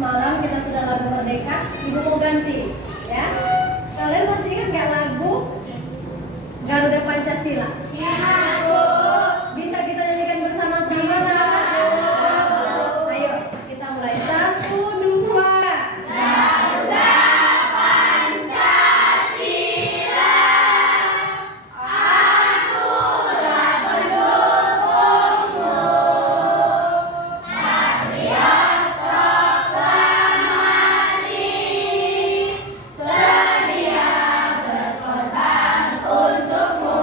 semalam kita sudah lagu Merdeka, Ibu mau ganti, ya. Kalian masih ingat nggak lagu Garuda Pancasila? Ya, Bu. Bisa kita nyanyikan bersama-sama? Ayo, kita mulai 1, 2. Garuda Pancasila, aku telah mendukungmu. Patriot proklamasi, sedia berkorban untukmu.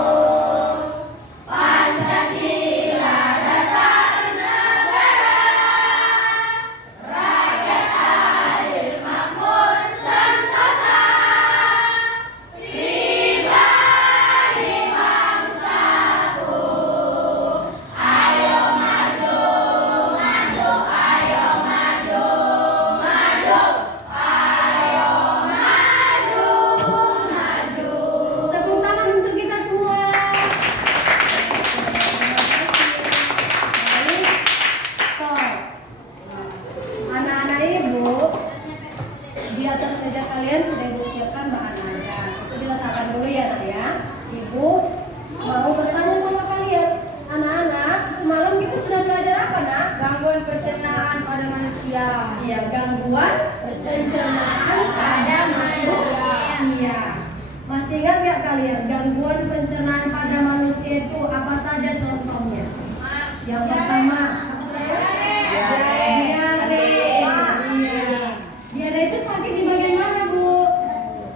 Pancasila dasar negara, rakyat adil makmur sentosa, pribadi bangsaku. Ayo maju, maju, ayo maju, maju, ayo maju, maju. Tepuk tangan untuk kita semua. Baik, stop. Anak-anak Ibu, di atas meja kalian sudah Ibu siapkan bahan ajar. Itu diletakkan dulu ya, Nak ya. Ibu mau bertanya sama kalian. Anak-anak, semalam kita sudah belajar apa, Nak? Gangguan pencernaan pada manusia. Iya, gangguan pencernaan pada manusia. Masih ingat nggak kalian gangguan pencernaan pada manusia itu apa saja contohnya? Yang pertama, apa saya? Diare. Iya. Diare itu sakit di bagian mana, Bu?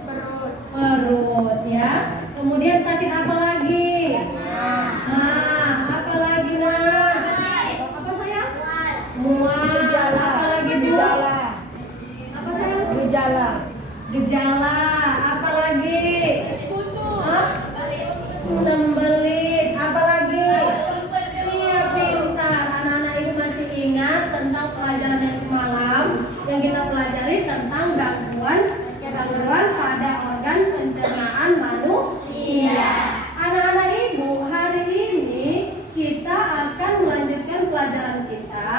Perut. Perut, ya. Kemudian sakit apa lagi? Apa lagi, Nak? Apa sayang? Mual. Gejala. Apa lagi, Bu? Gejala. Apa sayang? Gejala. Gejala. Apa lagi? Hah? Sembelit. Apa lagi? Iya, pintar. Anak-anak Ibu masih ingat tentang pelajaran yang semalam yang kita pelajari tentang gangguan pada organ pencernaan manusia. Anak-anak Ibu, hari ini kita akan melanjutkan pelajaran kita,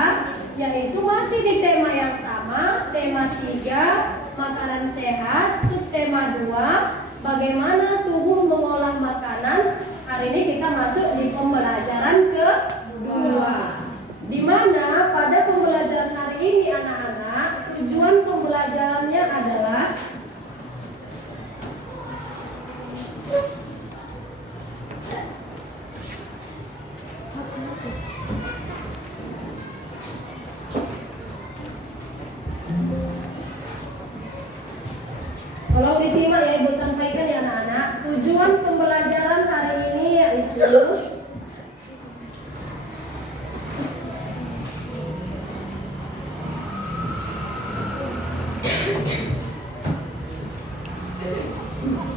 yaitu masih di tema yang sama, tema 3, makanan sehat, subtema 2, bagaimana tubuh mengolah makanan. Hari ini kita masuk di pembelajaran kedua, di mana pada pembelajaran hari ini anak-anak, tujuan pembelajarannya adalah tolong disimak ya, Ibu sampaikan ya anak-anak. Tujuan pembelajaran hari ini yaitu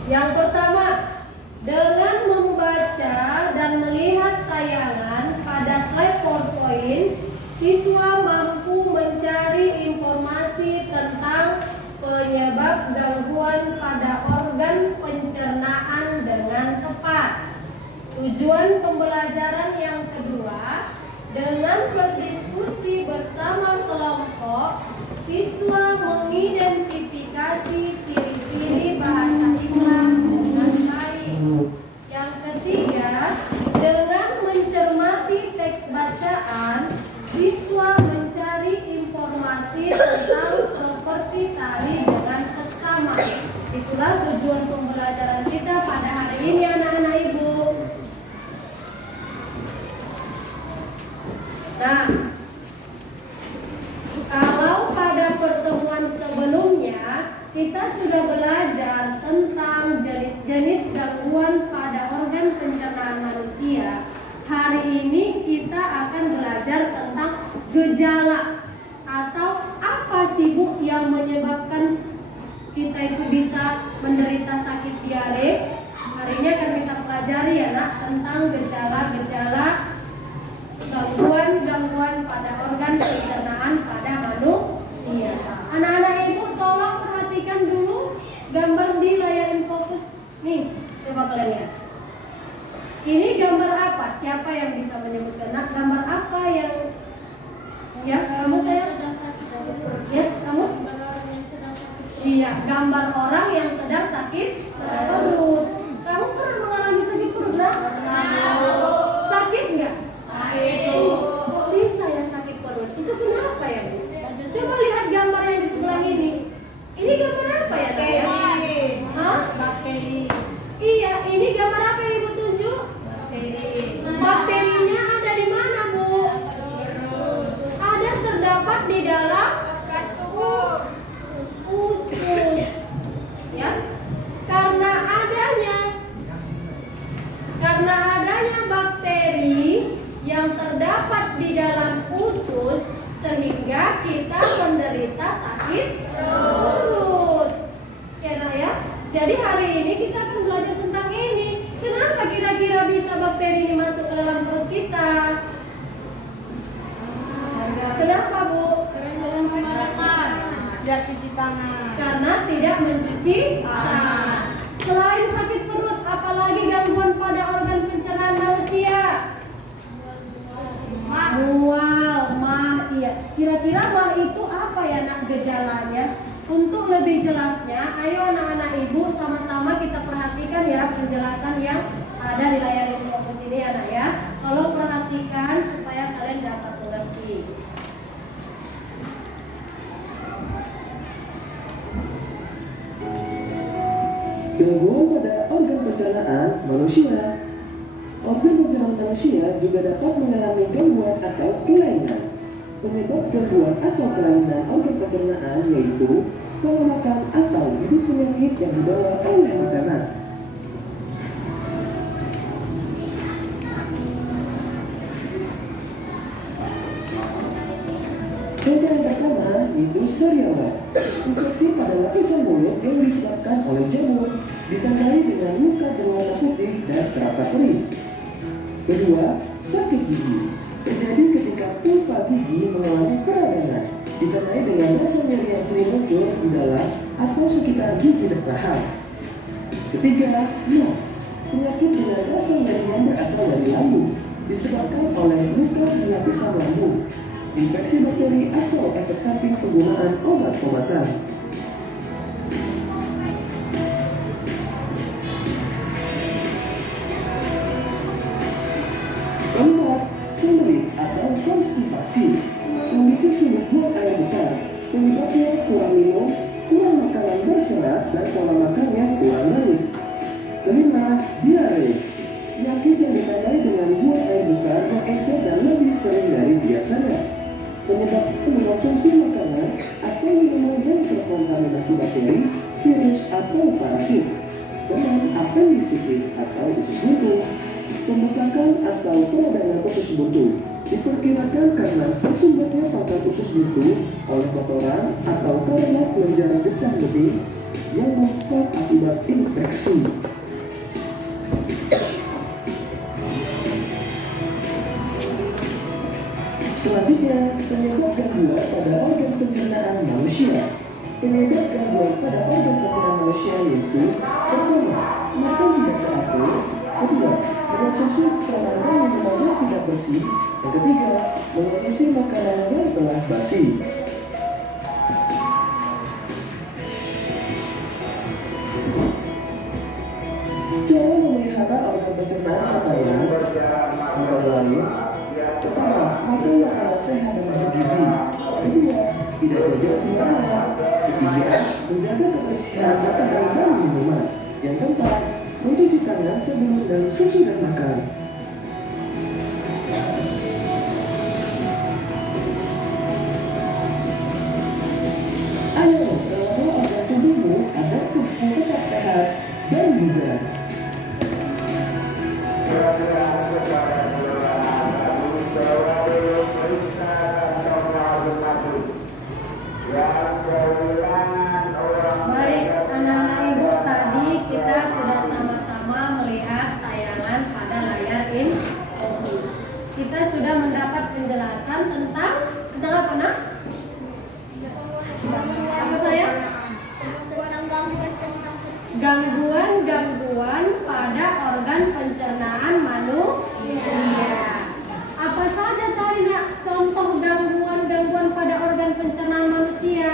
yang pertama, dengan membaca dan melihat tayangan pada slide PowerPoint, siswa mampu mencari informasi tentang penyebab gangguan pada organ pencernaan dengan tepat. Tujuan pembelajaran yang kedua, dengan berdiskusi bersama kelompok, siswa mengidentifikasi ciri-ciri bahasa iklan dengan baik. Yang ketiga, dengan mencermati teks bacaan, siswa mencari informasi tentang properti tali dengan seksama. Itulah tujuan pembelajaran kita pada hari ini anak-anak Ibu. Nah, kalau pada pertemuan sebelumnya kita sudah belajar tentang jenis-jenis gangguan pada organ pencernaan manusia, hari ini kita akan belajar tentang gejala atau apa sih Bu yang menyebabkan kita itu bisa menderita sakit diare. Hari ini akan kita pelajari ya Nak tentang gejala-gejala gangguan pada organ pencernaan pada manusia. Anak-anak Ibu tolong perhatikan dulu gambar di layar infocus. Nih, coba kalian lihat. Ini gambar apa? Siapa yang bisa menyebutkan? Nah, gambar apa yang ya kamu saya? Ya, kamu? Iya, gambar orang yang sedang sakit perut. Kamu pernah mengalami sakit perut, nak? Sakit nggak? Kok bisa ya sakit perut? Itu kenapa ya, Bu? Coba lihat gambar yang di sebelah ini. Ini gambar apa ya, nak? Ya? Hah? Bakteri. Iya, ini gambar apa yang Ibu tunjuk? Bakterinya ada di mana, Bu? Ada terdapat di dalam usus. Ya. Karena adanya bakteri yang terdapat di dalam usus sehingga kita menderita sakit perut. Ya, nak ya. Jadi hari ini kita akan belajar tentang ini. Kenapa kira-kira bisa bakteri ini masuk ke dalam perut kita? Kenapa, Bu? Tidak cuci tangan. Karena tidak mencuci tangan. Selain sakit perut, apalagi gangguan pada organ pencernaan manusia? Mual, mah, iya. Kira-kira mah itu apa ya, nak, gejalanya? Untuk lebih jelasnya, ayo anak-anak ibu sama-sama kita perhatikan ya penjelasan yang ada di layar fokus ini ya, nak ya. Tolong perhatikan supaya kalian dapat mengerti. Gangguan pada organ pencernaan manusia. Organ pencernaan manusia juga dapat mengalami gangguan atau kelainan. Penyebab gangguan atau kelainan organ pencernaan yaitu pola makan atau bibit penyakit yang dibawa oleh makanan. Contoh yang pertama yaitu Shigella, infeksi pada lapisan mulut yang disebabkan oleh jamur, ditandai dengan luka berwarna putih dan terasa perih. Kedua, sakit gigi, terjadi ketika pulpa gigi mengalami peradangan, ditandai dengan rasa nyeri yang sering muncul di dalam atau sekitar gigi dan rahang. Ketiga, mah, penyakit dengan rasa nyeri yang berasal dari lambung, disebabkan oleh luka di lapisan lambung, infeksi bakteri atau efek samping penggunaan obat-obatan. Keempat, sembelit atau konstipasi, kondisi sulit buang air besar, penyebabnya kurang minum, kurang makanan berserat dan pola makan yang kurang baik. Kelima, diare, penyakit yang ditandai dengan buang air besar yang encer dan lebih sering dari biasanya. Penyebab mengonsumsi makanan atau minuman yang terkontaminasi bakteri, virus atau parasit. Dan appendicitis atau usus buntu, pembengkakan atau peradangan usus buntu diperkirakan karena tersumbatnya pangkal usus buntu oleh kotoran atau karena kelenjar getah bening yang bengkak akibat infeksi. Selanjutnya, penyebab gangguan pada organ pencernaan manusia. Penyebab gangguan pada organ pencernaan manusia yaitu: pertama, makan tidak teratur; kedua, mengonsumsi makanan dan minuman yang tidak bersih; yang ketiga, mengonsumsi makanan yang telah basi. Cara memelihara organ pencernaan kalian antara lain: pertama, makan makanan sehat dan bergizi; kedua, tidak jajan sembarangan; ketiga, menjaga kebersihan makanan dan minuman; yang keempat, mencuci tangan sebelum dan sesudah makan. Ayo, rawat organ tubuhmu agar tubuhmu tetap sehat dan bugar. Baik, anak-anak ibu, tadi kita sudah sama-sama melihat tayangan pada layar infocus. Kita sudah mendapat penjelasan tentang apa, nak? Apa saya? Gangguan-gangguan pada organ pencernaan manusia. Apa saja tadi, nak, contoh gangguan-gangguan pada organ pencernaan manusia?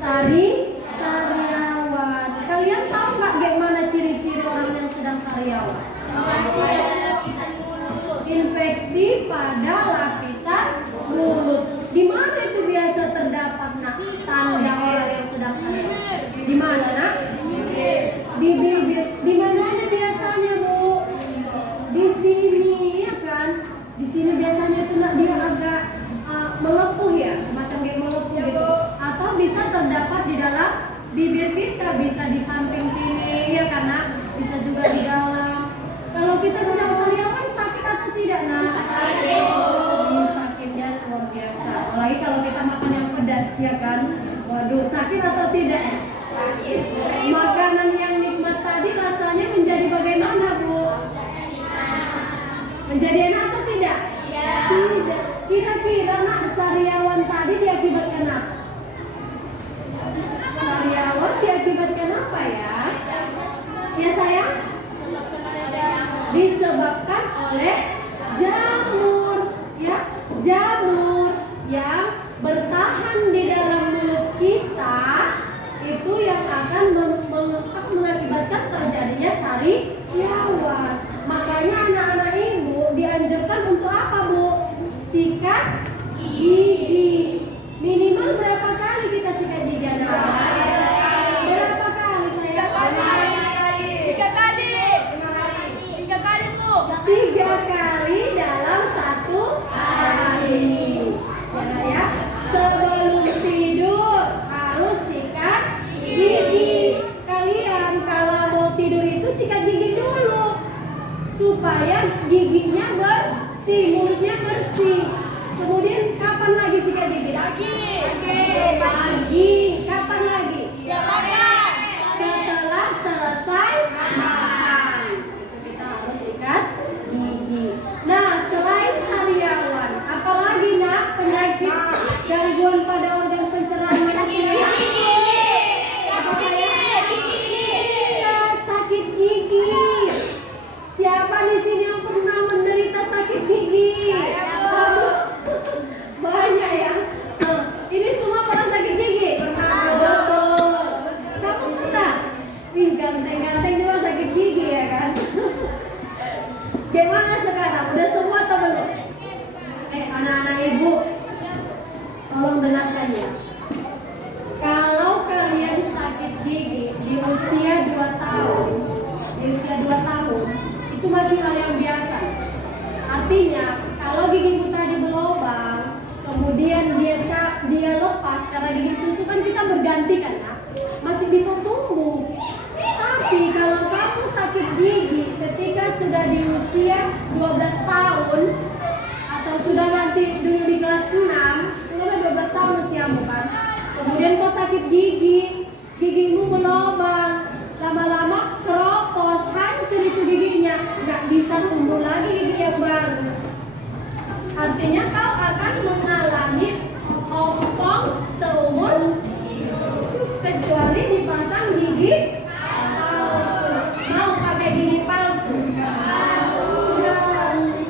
Sari, ya bisa di samping sini ya karena bisa juga di dalam. Kalau kita sedang sariawan sakit atau tidak nak? Sakitnya luar biasa. Apalagi kalau kita makan yang pedas ya kan. Waduh, sakit atau tidak? Sakit. Makanan yang nikmat tadi rasanya menjadi bagaimana, Bu? Menjadi enak atau tidak? Tidak. Kira-kira nak sariawan tadi diakibatkan apa? Sariawan diakibatkan apa ya? Ya sayang? Disebabkan oleh jamur, ya, jamur yang bertahan di dalam mulut kita itu yang akan mengakibatkan terjadinya sariawan. Makanya anak-anak ibu dianjurkan untuk apa, Bu? Sikat gigi. Minimal berapa kali kita sikat gigi anak-anak? Berapa kali saya? 3 kali. 3 kali, Bu. 3 kali dalam 1 hari. Ya, sebelum tidur harus sikat gigi. Kalian kalau mau tidur itu sikat gigi dulu supaya giginya bersih, mulutnya bersih. Kemudian kapan lagi sikat gigi? Pagi. Kapan lagi? Setelah selesai makan. Kita harus sikat gigi. Nah, selain sariawan, apalagi nak penyakit gangguan pada organ pencernaan manusia? Apa saya? Iya, sakit gigi. Siapa di sini yang pernah menderita sakit gigi? Banyak ya. Ini semua pernah sakit gigi? Betul. Kamu pernah? Wih, ganteng-ganteng juga sakit gigi ya kan? Gimana sekarang? Udah semua atau belum? Anak-anak ibu, tolong dengarkan ya. Kalau kalian sakit gigi di usia 2 tahun, itu masih hal yang biasa. Artinya, kalau gigimu tadi berlubang, kemudian dia lepas karena gigi susu kan kita berganti kan, nah? Masih bisa tumbuh. Tapi kalau kamu sakit gigi ketika sudah di usia 12 tahun atau sudah nanti dulu di kelas 6, sudah 12 tahun usiamu kan. Kemudian kau sakit gigimu berlubang, lama-lama keropos, hancur itu giginya, nggak bisa tumbuh lagi gigi yang baru. Artinya kau akan mengalami ompong seumur hidup kecuali dipasang gigi palsu. Mau pakai gigi palsu?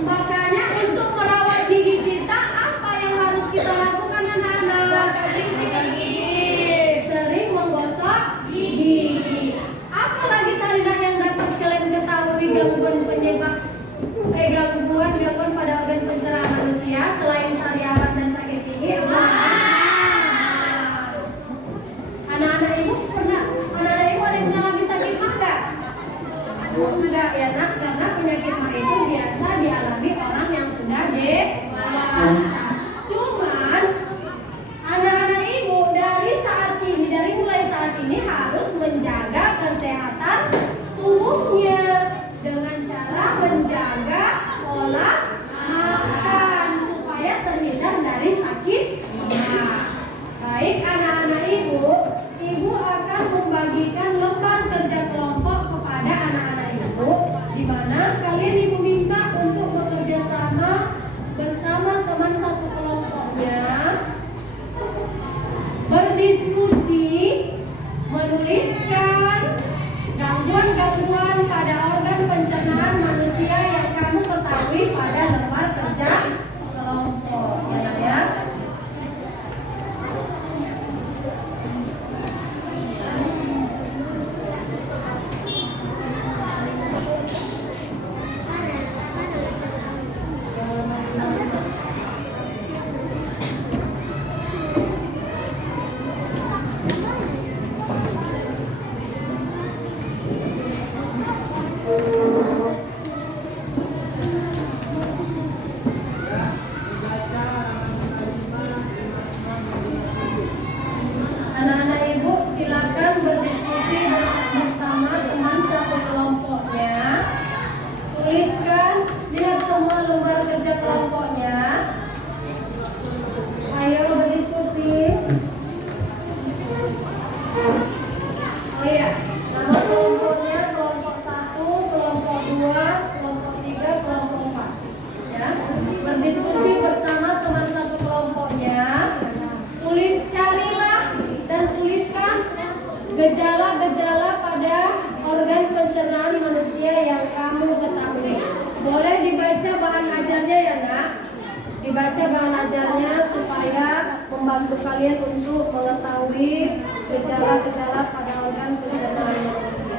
Makanya untuk merawat gigi kita apa yang harus kita lakukan anak-anak? Sering menggosok gigi. Apalagi tadi yang dapat kalian ketahui gangguan pada organ pencernaan manusia selain sariawan dan sakit gigi? Anak-anak ibu ada yang mengalami sakit mah enggak? Enggak ya nak, karena penyakit mah itu biasa dialami orang yang sudah dewasa. Cuman anak-anak ibu dari mulai saat ini harus menjaga kesehatan tubuhnya dengan cara menjaga pola makan supaya terhindar dari sakit mah. Baik anak-anak ibu akan membagikan lembar kerja kelompok kepada anak-anak ibu, di mana kalian ibu minta untuk bekerja sama bersama teman satu kelompoknya, berdiskusi, menuliskan gangguan-gangguan pada organ pencernaan manusia yang kamu ketahui pada lembar kerja kelompok, ya. Gejala-gejala pada organ pencernaan manusia yang kamu ketahui. Boleh dibaca bahan ajarnya ya nak? Dibaca bahan ajarnya supaya membantu kalian untuk mengetahui gejala-gejala pada organ pencernaan manusia.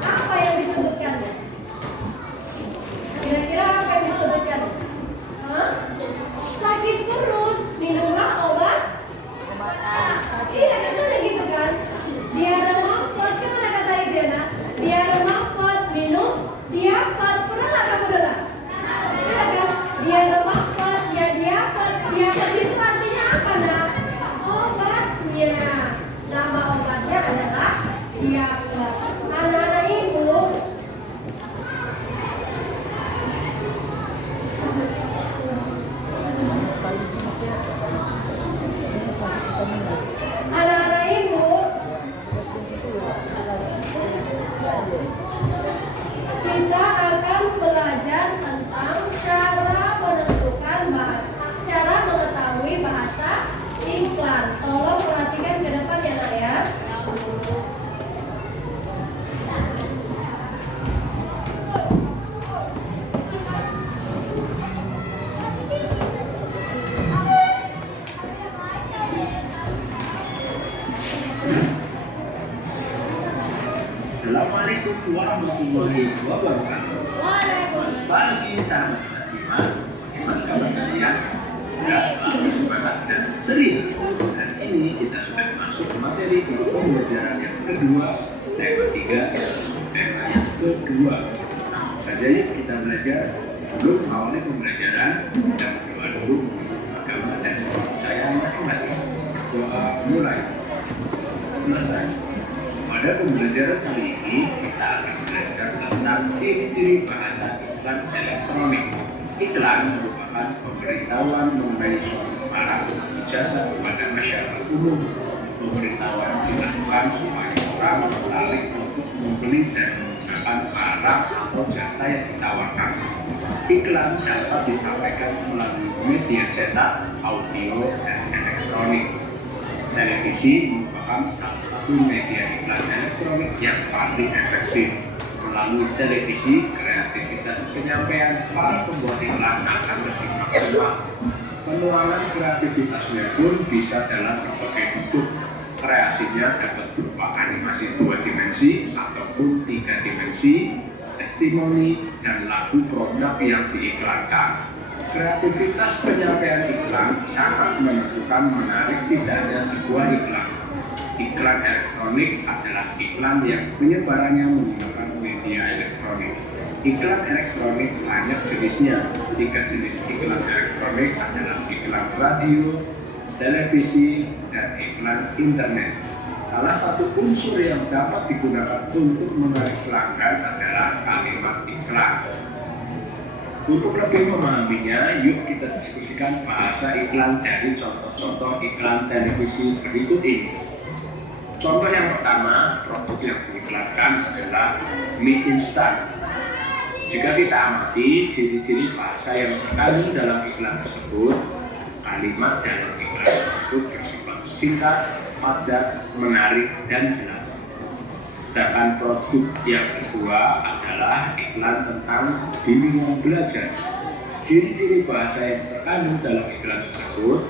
Apa yang disebutkan? warahmatullahi wabarakatuh. Waalaikumsalam. Pagi sahabat Fatimah, bagaimana kabar kalian? Sudah selalu semangat dan ceria. Dan ini kita sudah masuk ke materi pembelajaran yang kedua, tema 3, tema yang kedua. Saja yuk kita belajar. Belum awalnya pembelajaran dan berdoa dulu agama dan kepercayaan masing-masing. Doa mulai selesai. Pada pembelajaran kali ini kita akan belajar tentang ciri-ciri bahasa iklan elektronik. Iklan merupakan pemberitahuan mengenai suatu barang atau jasa kepada masyarakat umum. Pemberitahuan dilakukan supaya orang tertarik untuk membeli dan menggunakan barang atau jasa yang ditawarkan. Iklan dapat disampaikan melalui media cetak, audio, dan elektronik. Televisi merupakan salah satu media iklan elektronik yang paling efektif. Melalui televisi, kreativitas penyampaian para pembuat iklan akan lebih maksimal. Penuaran kreativitasnya pun bisa dalam berbagai bentuk. Kreasinya dapat berupa animasi 2 dimensi ataupun 3 dimensi, testimoni, dan lagu produk yang diiklankan. Kreativitas penyampaian iklan sangat menentukan menarik tidaknya sebuah iklan. Iklan elektronik adalah iklan yang penyebarannya menggunakan media elektronik. Iklan elektronik banyak jenisnya. 3 jenis iklan elektronik adalah iklan radio, televisi, dan iklan internet. Salah satu unsur yang dapat digunakan untuk menarik pelanggan adalah kalimat iklan. Untuk lebih memahaminya, yuk kita diskusikan bahasa iklan dari contoh-contoh iklan televisi berikut ini. Contoh yang pertama, produk yang diiklankan adalah mie instan. Jika kita amati ciri-ciri bahasa yang terkandung dalam iklan tersebut, kalimat dalam iklan tersebut bersifat singkat, padat, menarik, dan jelas. Sedangkan produk yang kedua adalah iklan tentang bimbingan belajar. Ciri-ciri bahasa yang terkandung dalam iklan tersebut,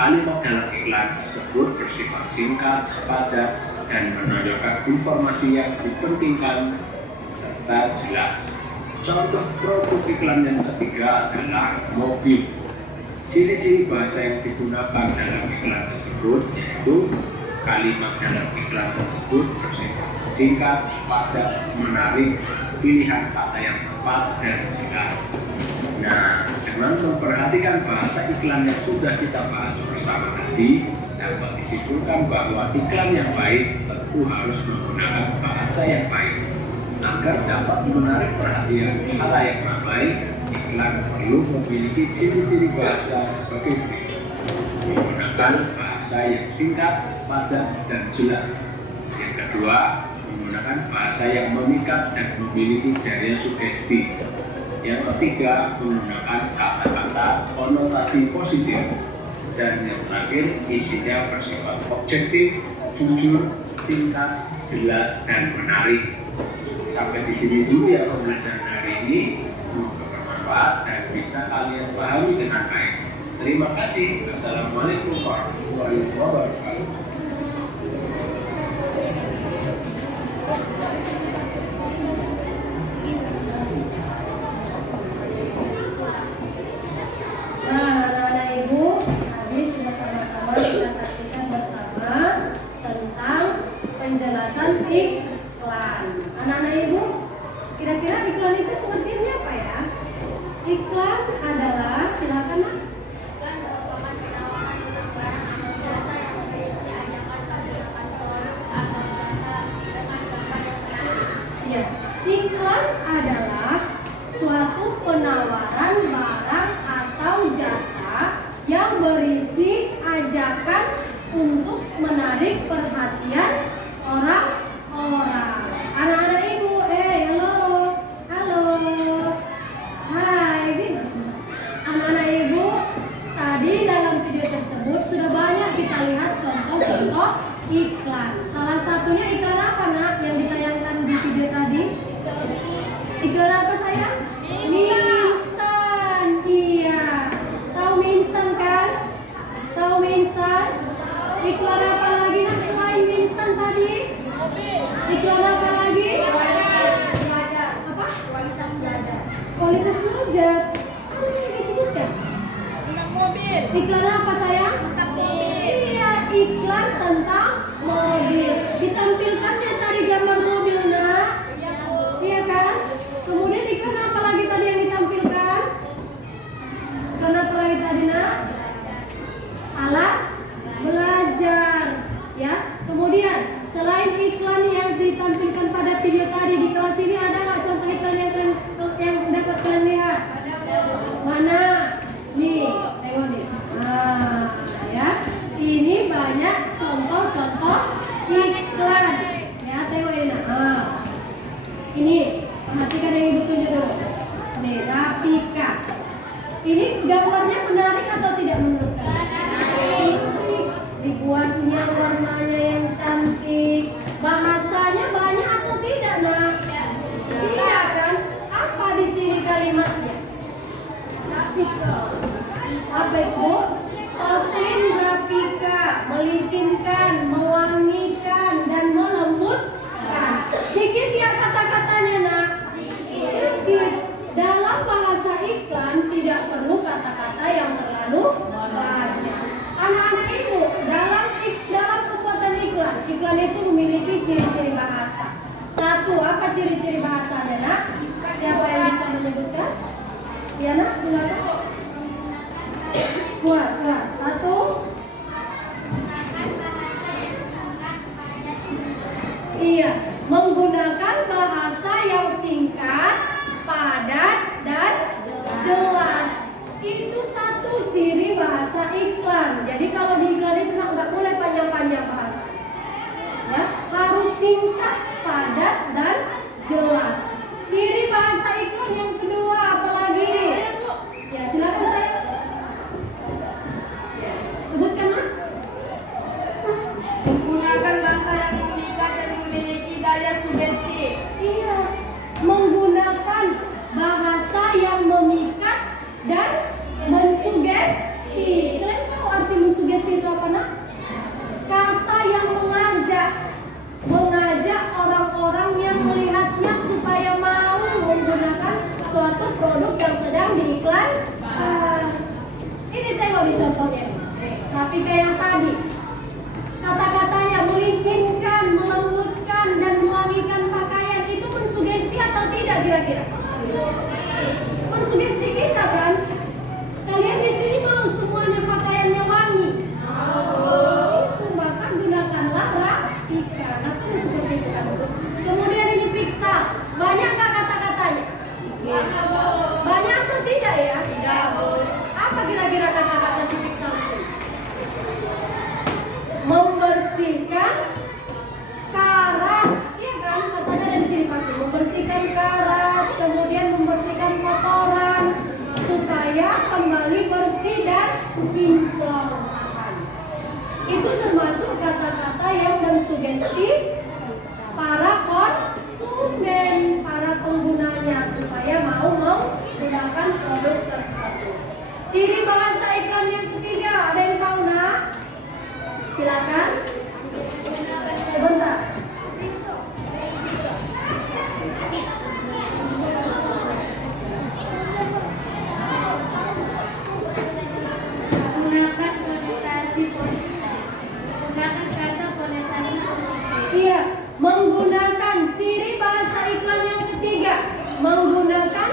kalimat dalam iklan tersebut bersifat singkat, padat, dan menunjukkan informasi yang dipentingkan serta jelas. Contoh produk iklan yang ketiga adalah mobil. Ciri-ciri bahasa yang digunakan dalam iklan tersebut yaitu kalimat dalam iklan tersebut bersifat singkat, padat, menarik, pilihan kata yang tepat dan jelas. Nah, dengan memperhatikan bahasa iklan yang sudah kita bahas bersama tadi, dapat disimpulkan bahwa iklan yang baik tentu harus menggunakan bahasa yang baik. Agar dapat menarik perhatian khalayak ramai, iklan perlu memiliki ciri-ciri bahasa sebagai berikut. Menggunakan bahasa yang singkat, padat, dan jelas. Yang kedua, menggunakan bahasa yang memikat dan memiliki daya sugesti. Yang ketiga, menggunakan kata-kata konotasi positif. Dan yang terakhir, isinya bersifat objektif, jujur, singkat, jelas, dan menarik. Sampai di sini dulu ya pembelajaran hari ini. Semoga bermanfaat dan bisa kalian pahami dengan baik. Terima kasih. Assalamualaikum warahmatullahi wabarakatuh. Nah, anak-anak ibu, tadi sudah sama-sama kita saksikan bersama tentang penjelasan iklan. Anak-anak ibu, kira-kira iklan itu pengertiannya apa ya? Iklan adalah, silakan Nak. Iklan merupakan penawaran untuk barang atau jasa yang memiliki ajakan tagihan produk atau jasa dengan gambar yang menarik. Ya, iklan adalah suatu penawaran barang atau jasa yang berisi ajakan untuk menarik perhatian orang-orang. Anak-anak ibu, halo, hai, anak-anak ibu. Tadi dalam video tersebut sudah banyak kita lihat contoh-contoh iklan. Salah satunya iklan apa Nak yang ditayangkan di video tadi? Iklan apa sayang? Mie instan. Iya. Tahu mie instan kan? Tahu mie instan? Iklan apa lagi Nak selain mie instan tadi? Iklan Ini perhatikan yang ibu tunjuk dulu. Nih, Rapika. Ini gambarnya menarik atau tidak menurut kalian? Menarik. Dibuatnya warnanya yang cantik. Bahasanya banyak atau tidak, Nak? Tidak kan? Apa di sini kalimatnya? Apa itu? Soklin Rapika, melicinkan, mewangikan, dan melembutkan. Sedikit ya kata-katanya, Nak? Sedikit. Dalam bahasa iklan tidak perlu kata-kata yang terlalu banyak. Anak-anak ibu, dalam pembuatan iklan itu memiliki ciri-ciri bahasa. Satu, apa ciri-ciri bahasanya, Nak? Siapa yang bisa menyebutkan? Ya, Nak, silakan. Kuat. Satu. Iya, menggunakan bahasa yang singkat, padat, dan jelas. Itu satu ciri bahasa iklan. Jadi kalau di iklan itu nggak boleh panjang-panjang bahasa. Ya, harus singkat, padat, dan jelas. Ciri bahasa iklan yang kedua apalagi? Ya, silakan saya. Sebutkan, Mak. Menggunakan bahasa yang memikat dan memiliki daya sugesti. Iya, menggunakan bahasa yang memikat dan mensugesti. Kalian tahu arti mensugesti itu apa, Nak? Kata yang mengajak orang-orang yang melihatnya supaya mau menggunakan suatu produk yang sedang diiklankan. Ini tengok di contohnya. Rapika yang tadi. Kata-katanya melicinkan, melembutkan, dan mewangikan pakaian itu mensugesti atau tidak kira-kira? Mensugesti kita kan? Kalian di sini mau semuanya pakaiannya wangi? Itu maka gunakanlah Rapika. Apa seperti itu kan? Kemudian ini Pixar. Banyak nggak kata-katanya? Banyak atau tidak ya? Tidak. Apa kira-kira kata-kata si Pixar di sini? Membersihkan karat, iya kan? Katanya dari sini pasti membersihkan karat, kemudian membersihkan kotoran supaya kembali bersih dan kinclong. Itu termasuk kata-kata yang mensugesti para konsumen, para penggunanya supaya mau menggunakan produk tersebut. Ciri bahasa iklan yang ketiga, ada yang tahu, Nak? Silakan. Sebentar. Gunakan konotasi positif. Gunakan kata konotasi positif. Iya, menggunakan ciri bahasa iklan yang ketiga, menggunakan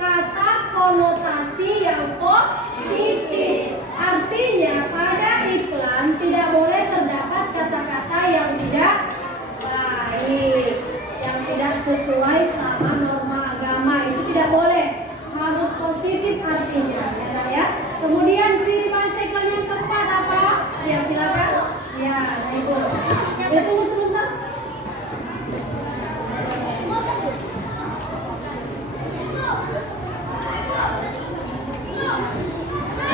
kata konotasi yang positif. Artinya pada iklan tidak boleh terdapat kata-kata yang tidak baik, yang tidak sesuai sama norma agama. Itu tidak boleh. Harus positif artinya, ya, Nak, ya. Kemudian ciri bahasa iklan yang keempat apa? Ya, silakan. Ya, Ibu. Ya, tunggu sebentar.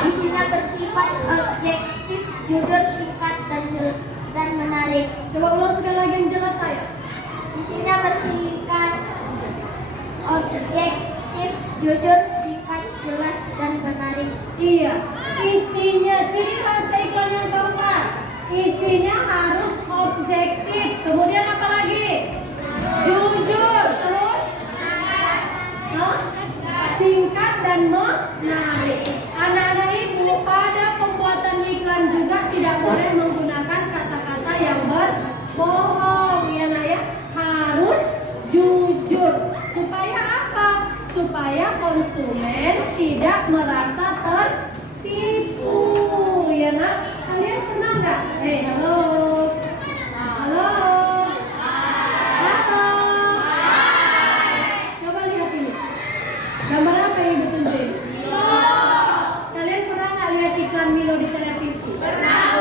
Isinya bersifat objektif, jujur, singkat, dan menarik. Coba ulang sekali lagi yang jelas saya. Isinya bersifat objektif, jujur, singkat, jelas, dan menarik. Iya, isinya ciri bahasa iklan yang keempat. Isinya harus objektif. Kemudian apa lagi? Jujur. Terus? Singkat dan menarik. Anak-anak ibu, pada pembuatan iklan juga tidak boleh menggunakan kata-kata yang berbohong, ya, Nak, ya. Harus jujur. Supaya apa? Supaya konsumen tidak merasa tertipu, ya, Nak. Kalian pernah nggak? Halo. Halo. Halo. Coba lihat ini. Gambar apa yang Ibu tunjukin? Kalian pernah nggak lihat iklan Milo di televisi? Pernah.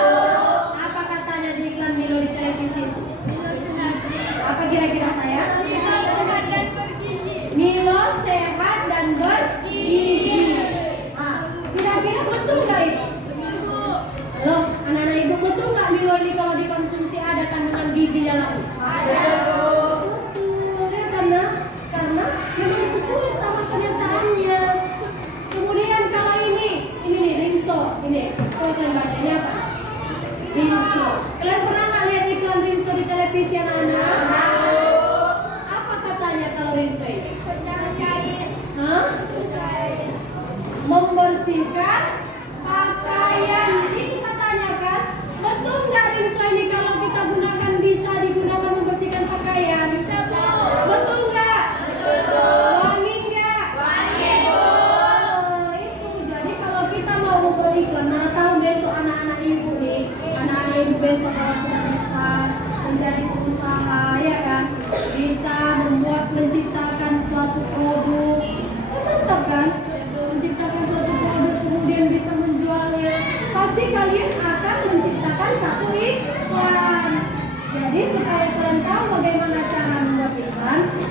Apa katanya di iklan Milo di televisi itu? Apa kira-kira saya?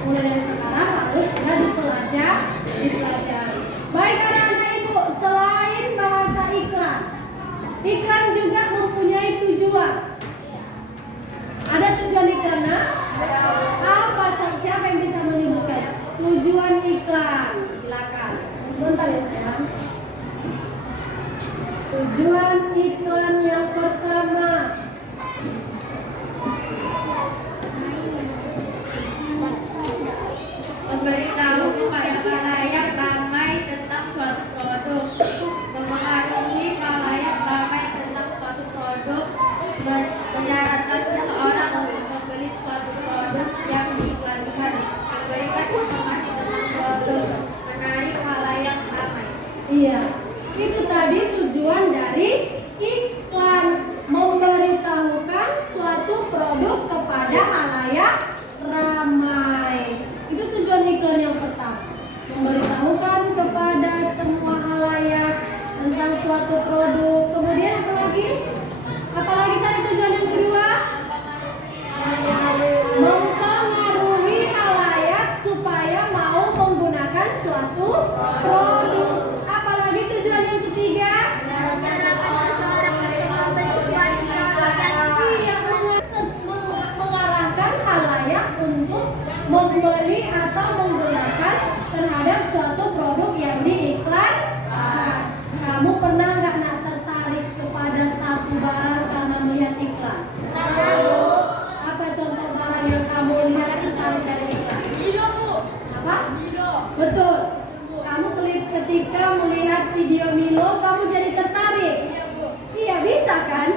mulai dari sekarang harus sudah dipelajari. Baik anak-anak ibu, selain bahasa iklan, iklan juga mempunyai tujuan. Ada tujuan iklannya? Apa? Siapa yang bisa menyebutkan tujuan iklan? Silakan. Bentar ya sayang. Tujuan iklan yang pertama, memberitahu kepada khalayak ramai tentang suatu produk, memengaruhi khalayak ramai tentang suatu produk, menyarankan seseorang untuk membeli suatu produk yang diiklankan, memberikan informasi tentang produk, menarik khalayak ramai. iya, itu tadi tujuan dari iklan, memberitahukan suatu produk kepada khalayak ramai. Itu tujuan iklan yang pertama, memberitahukan kepada semua khalayak tentang suatu produk. Kemudian apalagi tadi tujuan yang kedua, mempengaruhi khalayak supaya mau menggunakan suatu produk. Apalagi tujuan yang ketiga, mengarahkan khalayak untuk membeli atau menggunakan terhadap suatu produk yang diiklankan. Kamu pernah nggak nak tertarik kepada satu barang karena melihat iklan? Apa contoh barang yang kamu lihat tertarik dari iklan? Milo, Bu. Apa? Milo. Betul. Kamu ketika melihat video Milo, kamu jadi tertarik. Iya, Bu. Iya, bisa kan?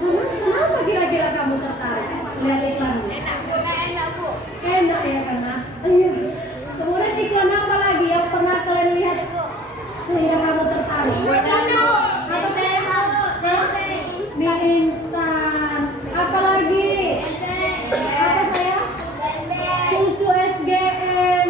Kenapa kira-kira kamu tertarik melihat iklan? Enak, Bu. Enak ya karena. Iya. Kemudian iklan apa lagi yang pernah kalian lihat sehingga kamu tertarik? Apa saya? Mie instan. Apa lagi? Apa saya? Susu SGN.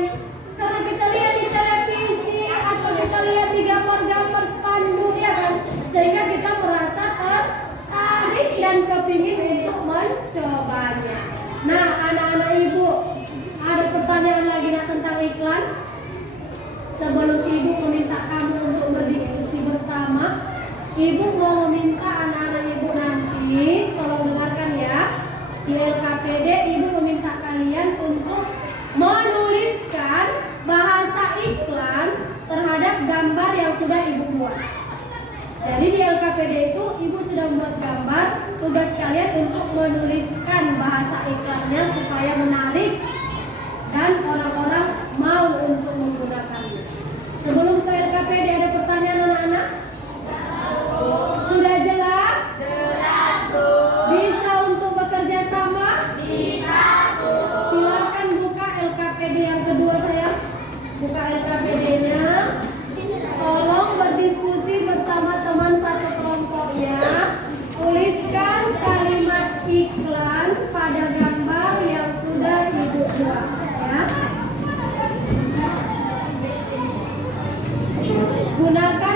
Karena kita lihat di televisi atau kita lihat di gambar-gambar spanduk ya kan, sehingga kita merasa tertarik dan kepingin untuk mencobanya. Nah, anak-anak ibu, ada pertanyaan lagi tentang iklan? Sebelum ibu meminta kamu untuk berdiskusi bersama, ibu mau meminta anak-anak ibu nanti, tolong dengarkan ya. Di LKPD ibu meminta kalian untuk menuliskan bahasa iklan terhadap gambar yang sudah ibu buat. Jadi di LKPD itu ibu sudah membuat gambar, tugas kalian untuk menuliskan bahasa iklannya supaya menarik dan orang-orang mau untuk menggunakannya. Sebelum ke LKPD ada pertanyaan anak-anak? Sudah jelas? Jelas, Bu. Bisa untuk bekerja sama? Bisa, Bu. Silakan buka LKPD yang kedua sayang. Buka LKPD-nya. Tolong berdiskusi bersama teman satu kelompoknya. Tuliskan kalimat iklan pada gambar yang sudah ibu buat ya. Gunakan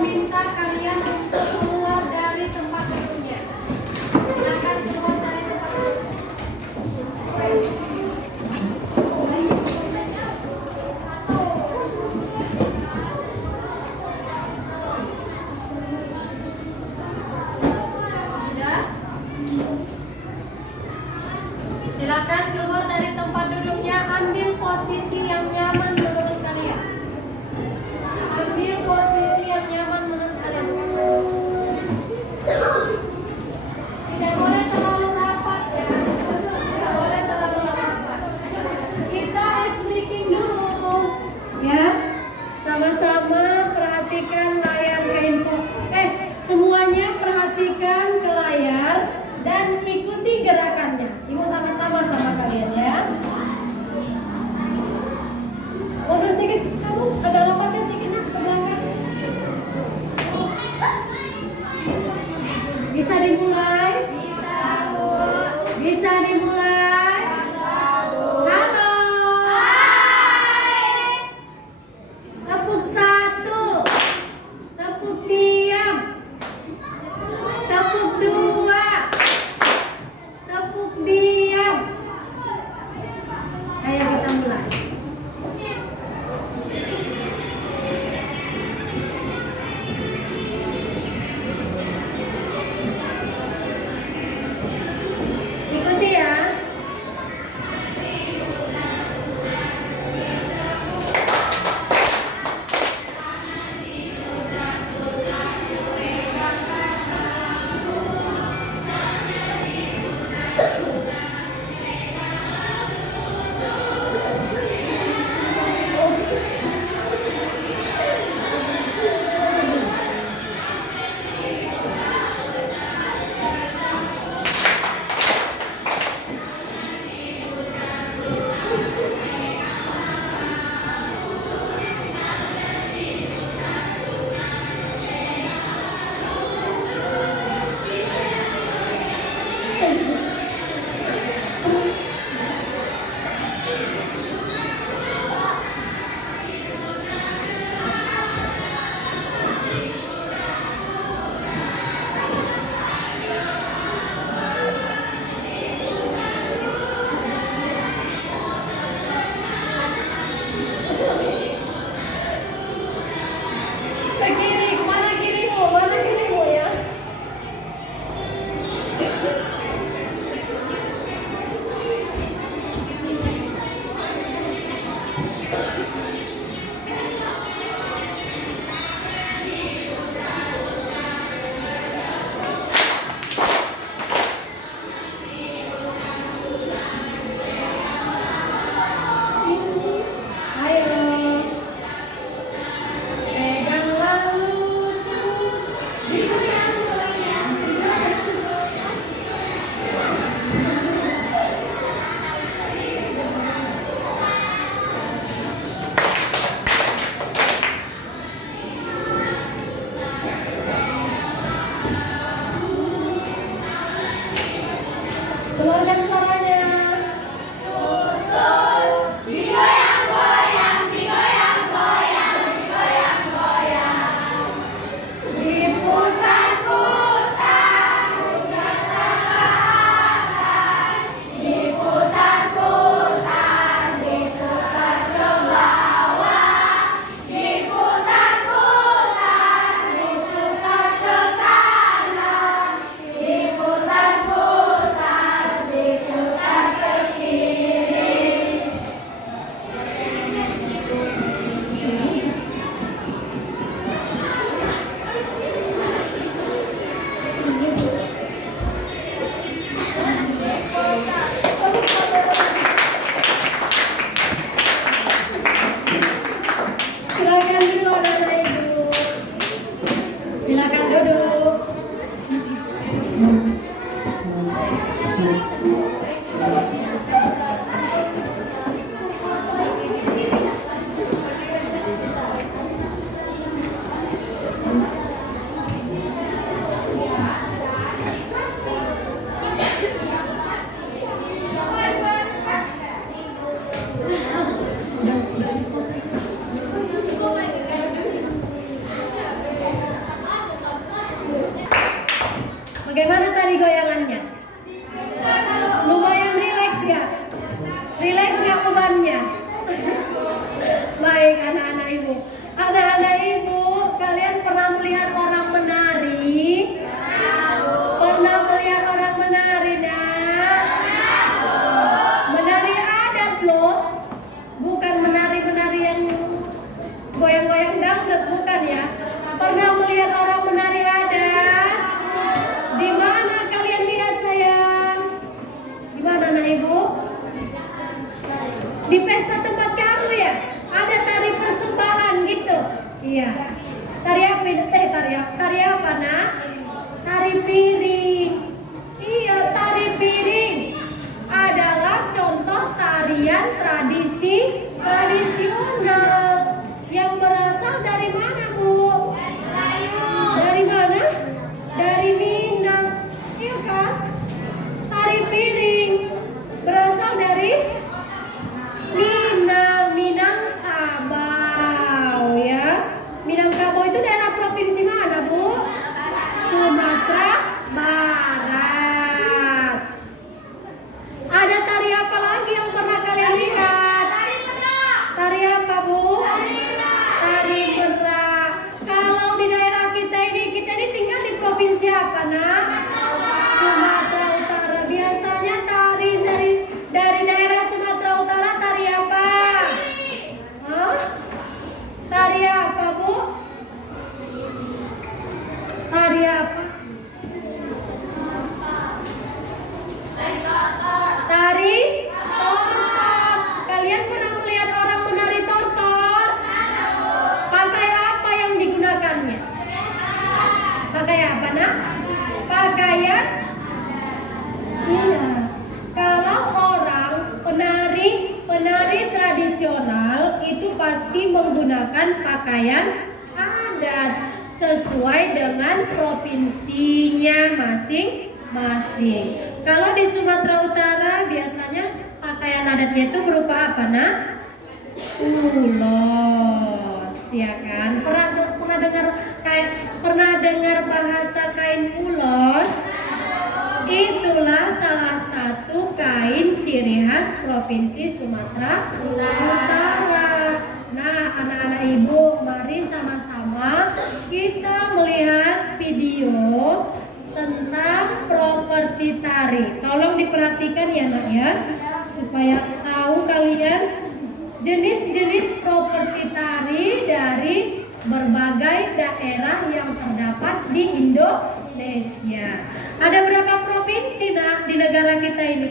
meminta kalian untuk keluar dari tempat duduknya. Silakan keluar dari tempat duduk. Sudah? Silakan keluar dari tempat duduknya, ambil posisi yang nyaman menurut kalian. Ambil posisi yang nyaman menurut kalian. Tidak boleh terlalu rapat ya. Tidak boleh terlalu rapat. Kita ice breaking dulu. Ya. Sama-sama perhatikan layar ke info. Semuanya perhatikan ke layar dan ikuti gerakannya. Ibu sama-sama sama kalian ya. Mundur sedikit, kamu agak lompatkan sedikit nak ke belakang. Bisa dimulai? Bisa dimulai? Halo. Tepuk 1. Tepuk diam. Tepuk 2. Tepuk diam. Ayo kita mulai. tari apa nak? Tari piring. Iya, tari piring adalah contoh tarian tradisional yang berasal dari mana, Bu? Dari mana? Dari Minang. Iya kan? Tari piring berasal dari Minangkabau ya. Minangkabau itu daerah provinsi mana, Bu? Sumatera Barat. Ada tari apa lagi yang pernah kalian lihat? Tari apa, Bu? Tari merak. Kalau di daerah kita ini tinggal di provinsi apa, nak? Sumatera Utara. Biasanya tari dari daerah Sumatera Utara tari apa? Hah? Tari apa, Bu? Tari apa? Tari tortor. Kalian pernah melihat orang menari tortor? Pakai apa yang digunakannya? Pakai apa, nak? Pakaian? Iya. Kalau orang penari tradisional itu pasti menggunakan pakaian adat sesuai dengan provinsinya masing-masing. Kalau di Sumatera Utara biasanya pakaian adatnya itu berupa apa, nak? Ulos, ya kan? Pernah dengar bahasa kain ulos? Itulah salah satu kain ciri khas provinsi Sumatera Utara. Nah, anak-anak ibu, mari sama-sama kita melihat video tentang properti tari. Tolong diperhatikan ya, nak ya, supaya tahu kalian jenis-jenis properti tari dari berbagai daerah yang terdapat di Indonesia. Ada berapa provinsi, nak, di negara kita ini?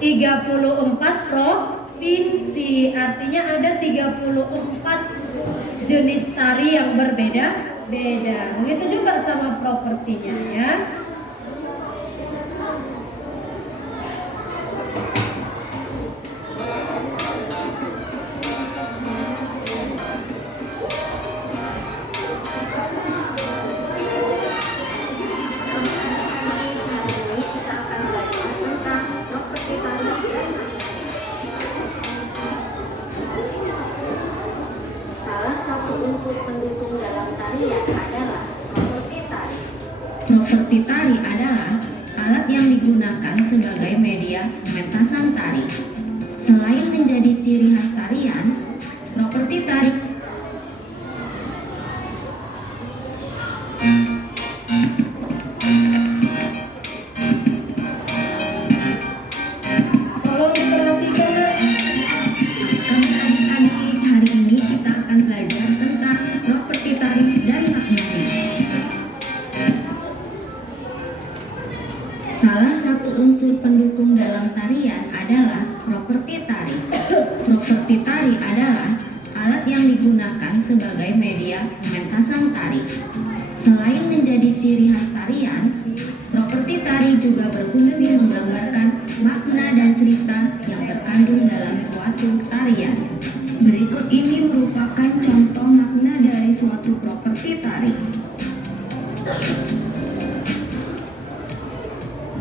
34 provinsi. Artinya ada 34 jenis tari yang berbeda-beda. Begitu juga sama propertinya ya. Properti tari adalah alat yang digunakan sebagai media pementasan tari. Selain menjadi ciri khas tarian, properti tari Tolong diperhatikan, nak. adik-adik, hari ini kita akan belajar tentang properti tari dan maknanya. Salah satu unsur pendukung dalam tarian adalah properti tari. Properti tari adalah alat yang digunakan sebagai media pementasan tari. Selain menjadi ciri khas tarian, properti tari juga berfungsi menggambarkan makna dan cerita yang terkandung dalam suatu tarian. Berikut ini merupakan contoh makna dari suatu properti tari.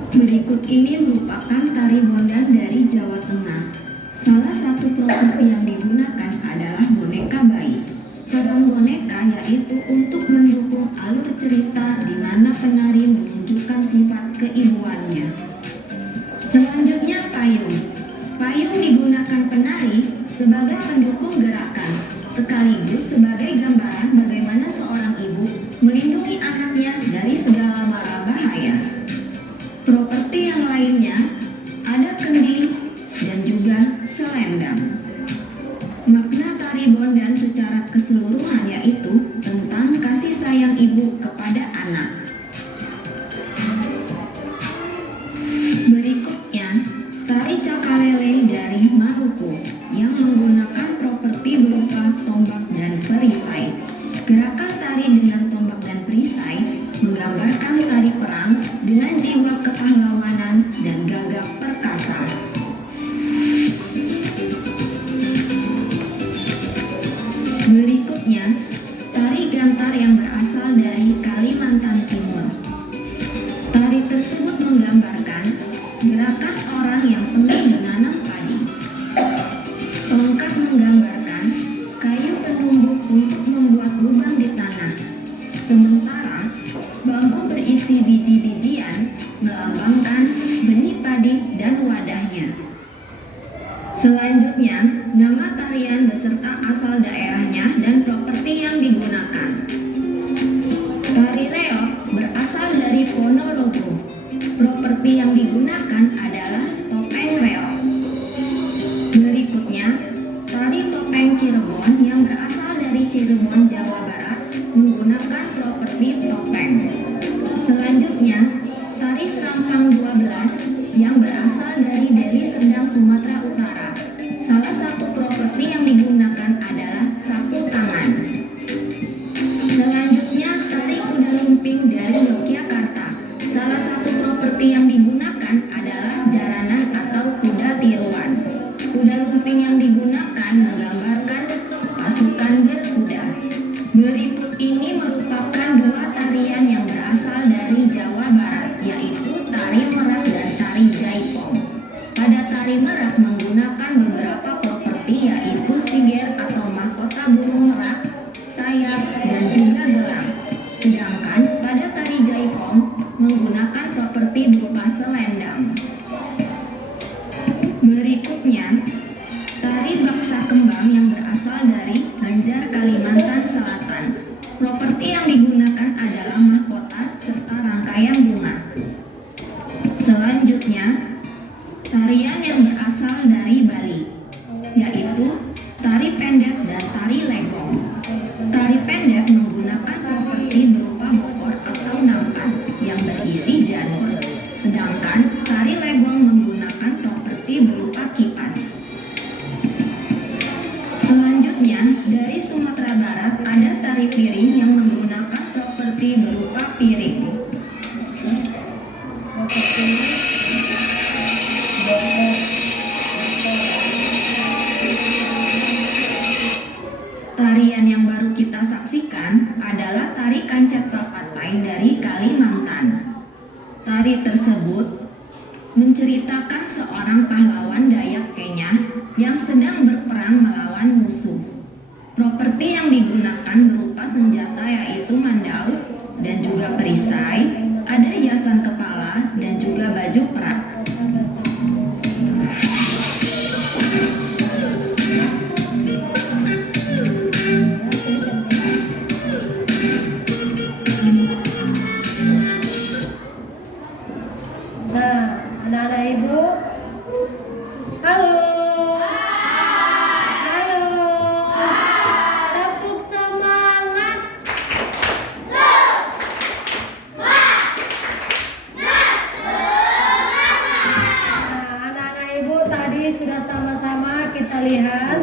Berikut ini merupakan tari bondan dari Jawa Tengah. Salah satu properti yang digunakan adalah boneka bayi. Peran boneka yaitu untuk mendukung alur cerita di mana penari menunjukkan sifat keibuannya. Selanjutnya payung. Payung digunakan penari sebagai pendukung gerakan, sekaligus sebagai gambaran bagaimana seorang ibu melindungi anaknya dari segala mara bahaya. Properti yang lainnya ada kendi dan juga selendang. Makna tari bondan secara keseluruhan yaitu tentang kasih sayang ibu kepada anak. Berikutnya, tari cakar dengan jiwa kepahlawanan dan gagah perkasa. Berikutnya, tari gantar yang berasal dari Kalimantan Timur. Tari tersebut menggambarkan gerakan orang yang tengah menanam padi. Tongkat menggambarkan kayu penumbuk untuk membuat lubang di tanah. Sementara bambu berisi biji-bijian melambangkan benih padi dan wadahnya. Selanjutnya, nama tarian beserta asal daerahnya dan properti yang digunakan. Tari reog berasal dari Ponorogo. Properti yang digunakan adalah topeng reog. Berikutnya, tari topeng Cirebon yang berasal dari Cirebon, Jawa Barat menggunakan properti topeng. Selanjutnya, tari Serampang 12 yang berasal dari Deli Serdang, Sumatera Utara. Salah satu properti yang digunakan adalah sapu tangan. Selanjutnya, tari kuda lumping dari Yogyakarta. Salah satu properti yang digunakan adalah jaranan atau kuda tiruan. Kuda lumping yang digunakan menggambarkan pasukan berkuda. Berikut ini merupakan dua tarian yang berasal dari Jawa Barat, yaitu tari merak dan tari jaipong. Pada tari merak menggunakan beberapa properti, yaitu siger atau mahkota burung merak, sayap, dan juga gelang. Sedangkan pada tari jaipong menggunakan properti berupa selendang. Berikutnya, tari baksa kembang yang berasal dari Banjar, Kalimantan Selatan. Properti yang digunakan adalah mahkota serta rangkaian bunga. Selanjutnya, tarian yang berasal dari Bali, yaitu tari pendek dan tari legong. Tari pendek menggunakan properti berupa bokor atau nampan yang berisi janur. Sedangkan tari legong menggunakan properti berupa kipas. Selanjutnya, dari Sumatera Barat ada tari piring yang menggunakan properti berupa piring. Tarian yang baru kita saksikan adalah tari kancet papatai dari Kalimantan. Tari tersebut menceritakan seorang pahlawan Dayak Kenya yang sedang berperang melawan musuh. Properti yang digunakan berupa senjata yaitu mandau dan juga perisai, ada hiasan kepala dan juga baju perak. Nah, anak-anak ibu, halo, halo, tepuk semangat. Nah, anak-anak ibu tadi sudah sama-sama kita lihat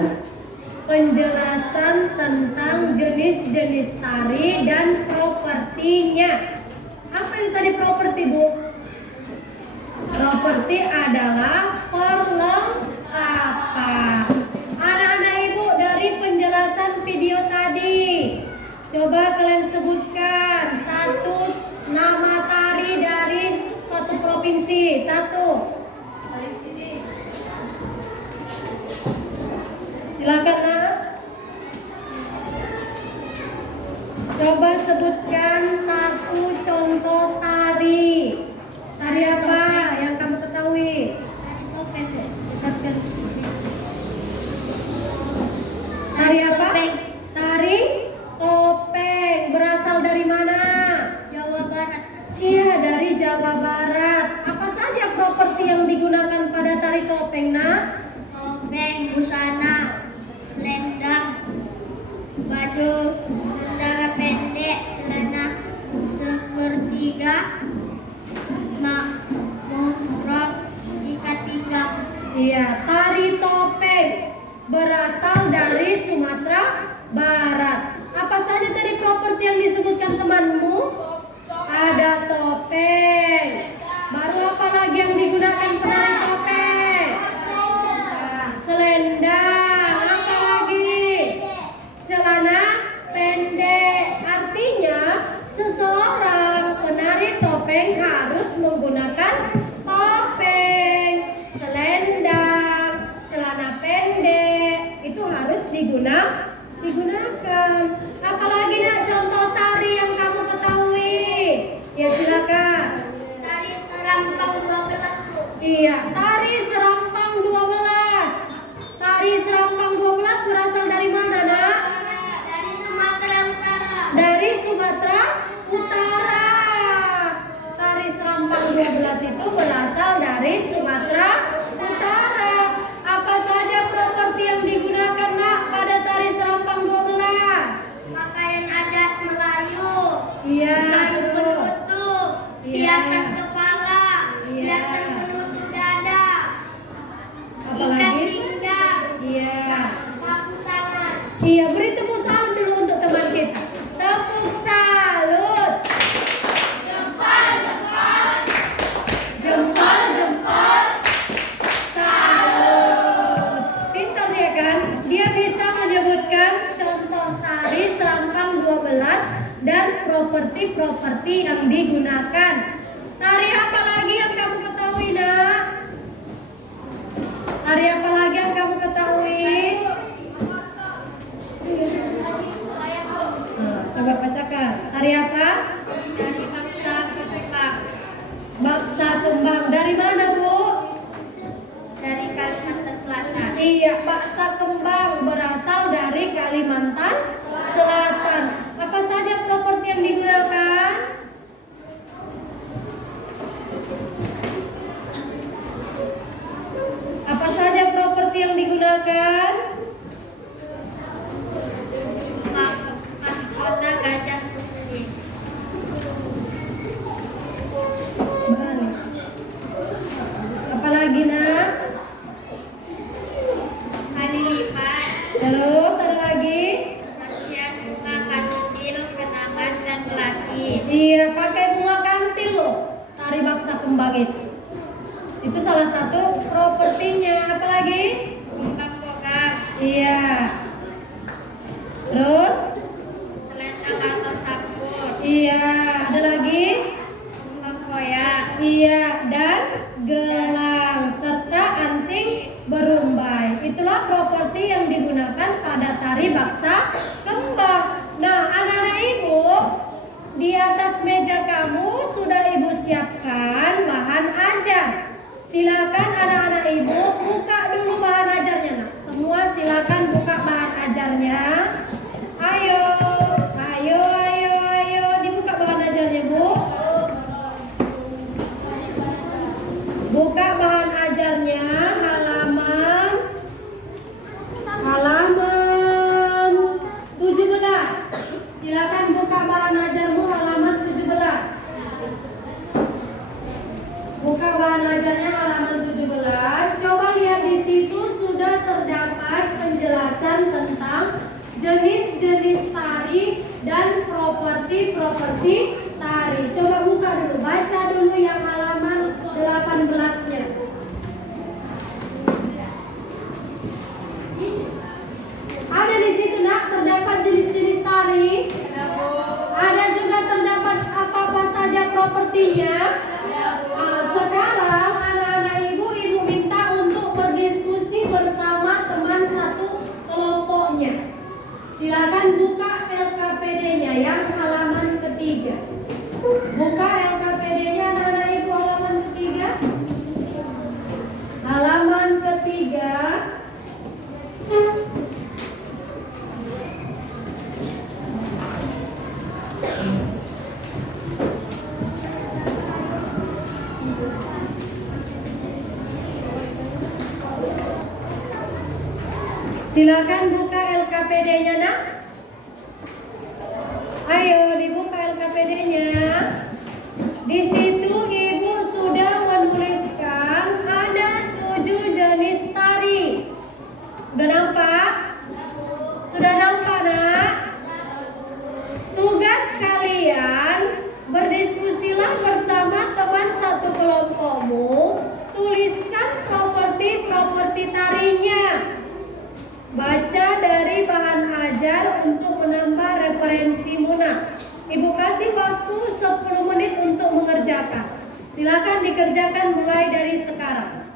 penjelasan tentang jenis-jenis tari dan propertinya. Apa itu tadi properti, Bu? Properti adalah perlengkapan. Anak-anak ibu, dari penjelasan video tadi, coba kalian sebutkan satu nama tari dari suatu provinsi. Satu. Silakan, Nak. Coba sebutkan satu contoh tari. Tari apa yang kamu ketahui? Tari apa? Tari topeng. Berasal dari mana? Jawa Barat. Iya, dari Jawa Barat. Apa saja properti yang digunakan pada tari topeng, Nak? Topeng, busana, selendang, baju, celana pendek, celana sepertiga, mongkrong, ikat pinggang. Iya, tari topeng berasal dari Sumatera Barat. Apa saja tadi properti yang disebutkan temanmu? Ada topeng, Dari Sumatera Utara. Tari Serampang 12 itu berasal dari Sumatera Utara. Apa saja properti yang digunakan nak pada tari Serampang 12? Pakaian adat Melayu, Iya, kain terus. penutup, Iya. hiasan kepala, Iya. hiasan penutup dada, Apa ikat lagi? pinggang, Iya. sapu tangan. Iya, beri tepuk salut dulu untuk teman kita. Tepuk salut. Jempol. Salut. Pintar ya kan? Dia bisa menyebutkan contoh tari Serampang 12 dan properti-properti yang digunakan. Tari apa lagi yang kamu ketahui, nak? Tari apa lagi yang kamu ketahui? Coba bacakan. Tari apa? Dari bangsa Kepang, Baksa kembang. Dari mana, Bu? dari Kalimantan Selatan. Iya, baksa kembang berasal dari Kalimantan Selatan. Apa saja properti yang digunakan? Apa saja properti yang digunakan? Mahkota gajah putih, Balik. Apalagi, nak? kali lipat, Terus ada lagi? rasian bunga kantil, kenangan dan melati. Iya, pakai bunga kantil loh. Tari baksa kembang itu. Itu salah satu propertinya. Apalagi? Bongkam-bongkam, Iya. Terus? selendang atau sabun, Iya. Ada lagi? tempoyak, Iya. Dan gelang serta anting berumbai. Itulah properti yang digunakan pada tari baksa kembang. Nah, anak-anak ibu, di atas meja kamu sudah ibu siapkan bahan ajar. Silakan anak-anak ibu buka dulu bahan ajarnya, nak. Semua silakan buka bahan ajarnya. Ayo, dibuka bahan ajarnya, Bu. Buka bahan ajarnya halaman 17. Silakan buka bahan ajarmu halaman 17. Buka bahan ajarnya halaman 17. Coba lihat di situ sudah terdapat penjelasan tentang jenis-jenis tari dan properti-properti tari. Coba buka dulu, baca dulu yang halaman 18-nya. Ada di situ, nak, terdapat jenis-jenis tari. Ada juga terdapat apa-apa saja propertinya. Sekarang anak-anak ibu minta untuk berdiskusi bersama teman satu kelompoknya. Silakan buka LKPD-nya yang halaman ketiga. Buka LKPD-nya anak-anak ibu halaman ketiga. Halaman ketiga. Silakan buka LKPD-nya, nak. Ayo dibuka LKPD-nya. Di situ ibu sudah menuliskan ada 7 jenis tari. Sudah nampak? Sudah nampak, nak? Tugas kalian berdiskusilah bersama teman satu kelompokmu. Tuliskan properti-properti tarinya. Baca dari bahan ajar untuk menambah referensimu, nak. Ibu kasih waktu 10 menit untuk mengerjakan. Silakan dikerjakan mulai dari sekarang.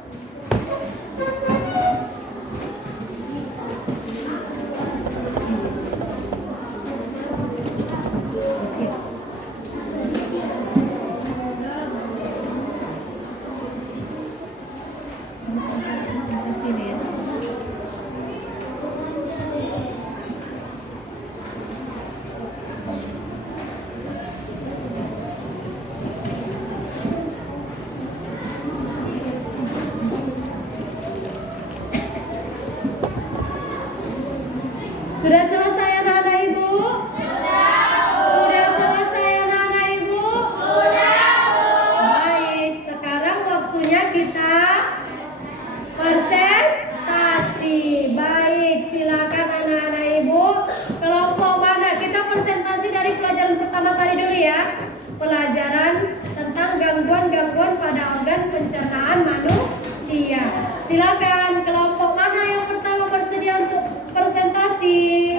pertama kali dulu ya. Pelajaran tentang gangguan-gangguan pada organ pencernaan manusia. Silakan kelompok mana yang pertama bersedia untuk presentasi?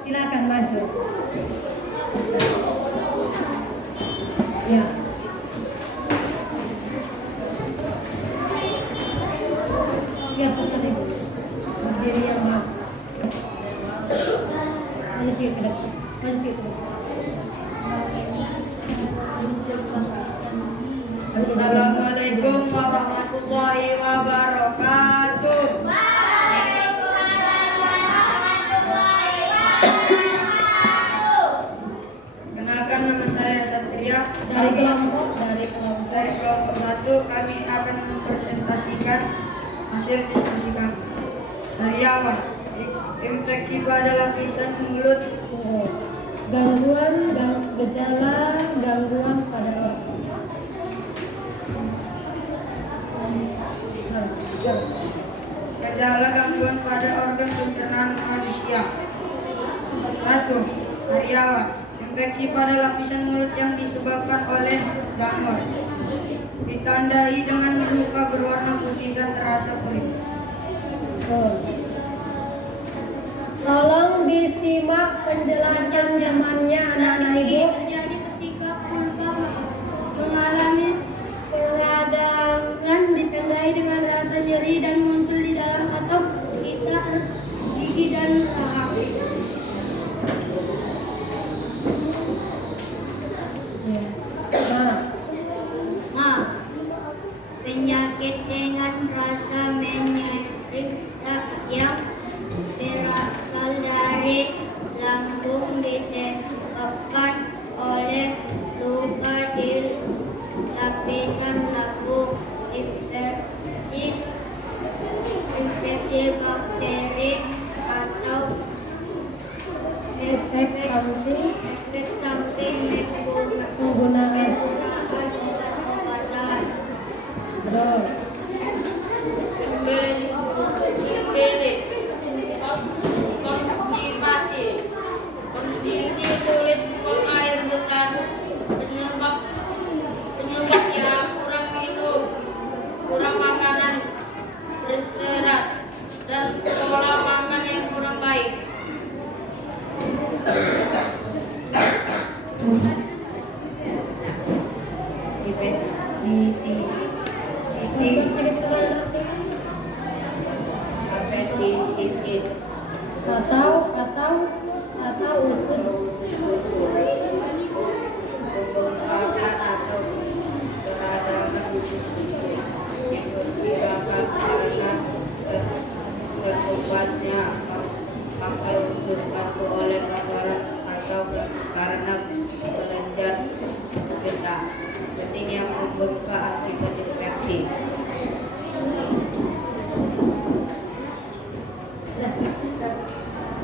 Silakan maju. Ya. Ya, pesan ibu. Berdiri yang maju. Maju ke depan. Maju ke depan. Assalamualaikum warahmatullahi wabarakatuh. Waalaikumsalam warahmatullahi wabarakatuh. Kenalkan, nama saya Satria. Dari kelompok Dari kelompok 1 kami akan mempresentasikan hasil diskusi kami. Sariawan, infeksi pada lapisan mulut. Gejala gangguan pada organ. Gejala gangguan pada organ pencernaan manusia. 1. Sariawan, infeksi pada lapisan mulut yang disebabkan oleh jamur. Ditandai dengan luka berwarna putih dan terasa perih. Tolong disimak penjelasan zamannya anak-anak ibu. Terjadi ketika pulpa mengalami peradangan ditandai dengan rasa nyeri dan muncul di dalam atau sekitar gigi dan rahang. Penyakit dengan rasa menyeri yang berasal dari lambung disebabkan oleh luka di lapisan lambung, infeksi bakteri atau efek samping Menggunakan obat-obatan. Sembelit, konstipasi, kondisi sulit buang air besar, penyebabnya kurang minum, kurang makanan berserat, dan pola makan yang kurang baik. atau usus Peradangan usus buntu yang diperkirakan karena tersobatnya pangkal usus buntu oleh kotoran atau karena kelenjar getah kencing yang membengkak akibat infeksi.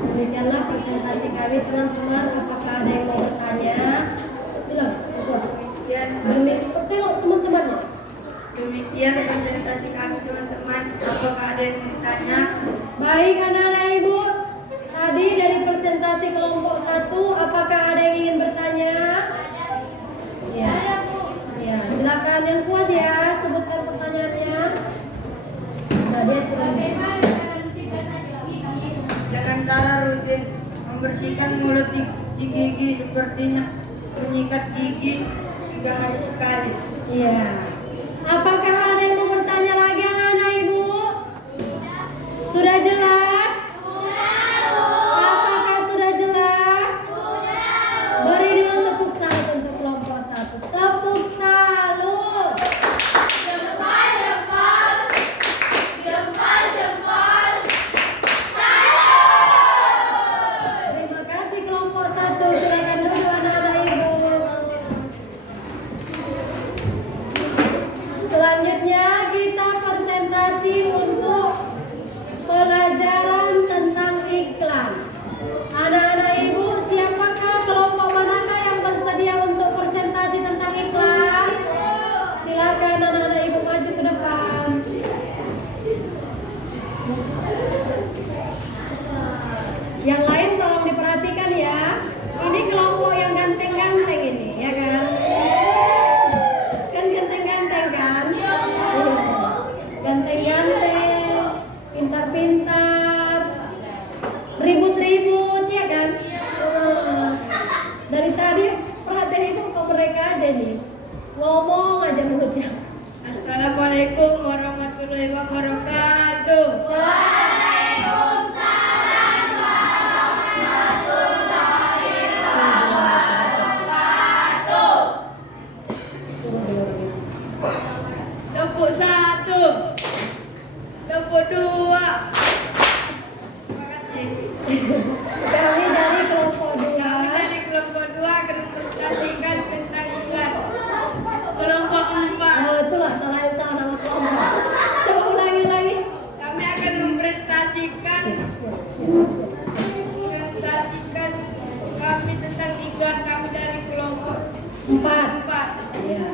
Demikianlah presentasi kami teman-teman. Apakah ada yang mau bertanya? Bilang. Tengok teman-teman. Demikian presentasi kami teman-teman. Apakah ada yang mau ditanya? Baik anak-anak ibu. Tadi dari presentasi kelompok 1, apakah ada yang ingin bertanya? Ya. Ya, silakan yang kuat ya, sebutkan pertanyaannya. Nah, dia silakan. Dengan cara rutin membersihkan mulut di gigi seperti menyikat gigi 3 hari sekali. Iya. Apakah ada yang mau bertanya lagi anak-anak ibu? Sudah jelas? Apakah sudah jelas? Beri dulu tepuk salut untuk kelompok 1. Tepuk salut. Terima kasih kelompok 1. Silakan duduk anak-anak ibu. Dari tadi perhatian ibu kok mereka aja nih ngomong aja mulutnya. Assalamualaikum warahmatullahi wabarakatuh. Tepuk satu, tepuk dua. Terima kasih. Kami dari kelompok Kami 2. dari kelompok 2 akan mempresentasikan tentang iklan. Kelompok 4. Oh, itulah salah nama kelompok. Coba ulangi. Kami akan mempresentasikan kami tentang iklan kami dari kelompok 4. 4. Iya.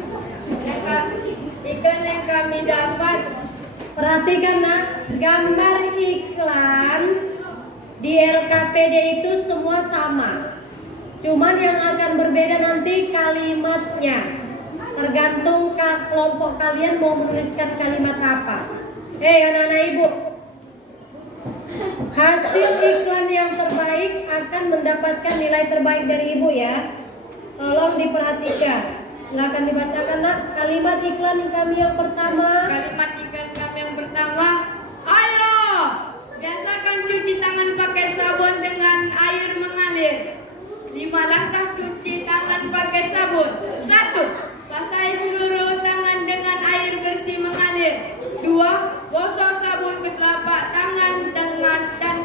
Iklan yang kami dapat, Perhatikan nak, gambar iklan di LKPD itu semua sama. Cuman yang akan berbeda nanti kalimatnya. Tergantung kelompok kalian mau menuliskan kalimat apa. Anak-anak ibu, hasil iklan yang terbaik akan mendapatkan nilai terbaik dari ibu ya. Tolong diperhatikan. Silakan dibacakan nak kalimat iklan kami yang pertama. kalimat iklan kami yang pertama, ayo biasakan cuci tangan pakai sabun dengan air mengalir. 5 langkah cuci tangan pakai sabun. 1. Basahi seluruh tangan dengan air bersih mengalir. 2. Gosok sabun ke telapak tangan dan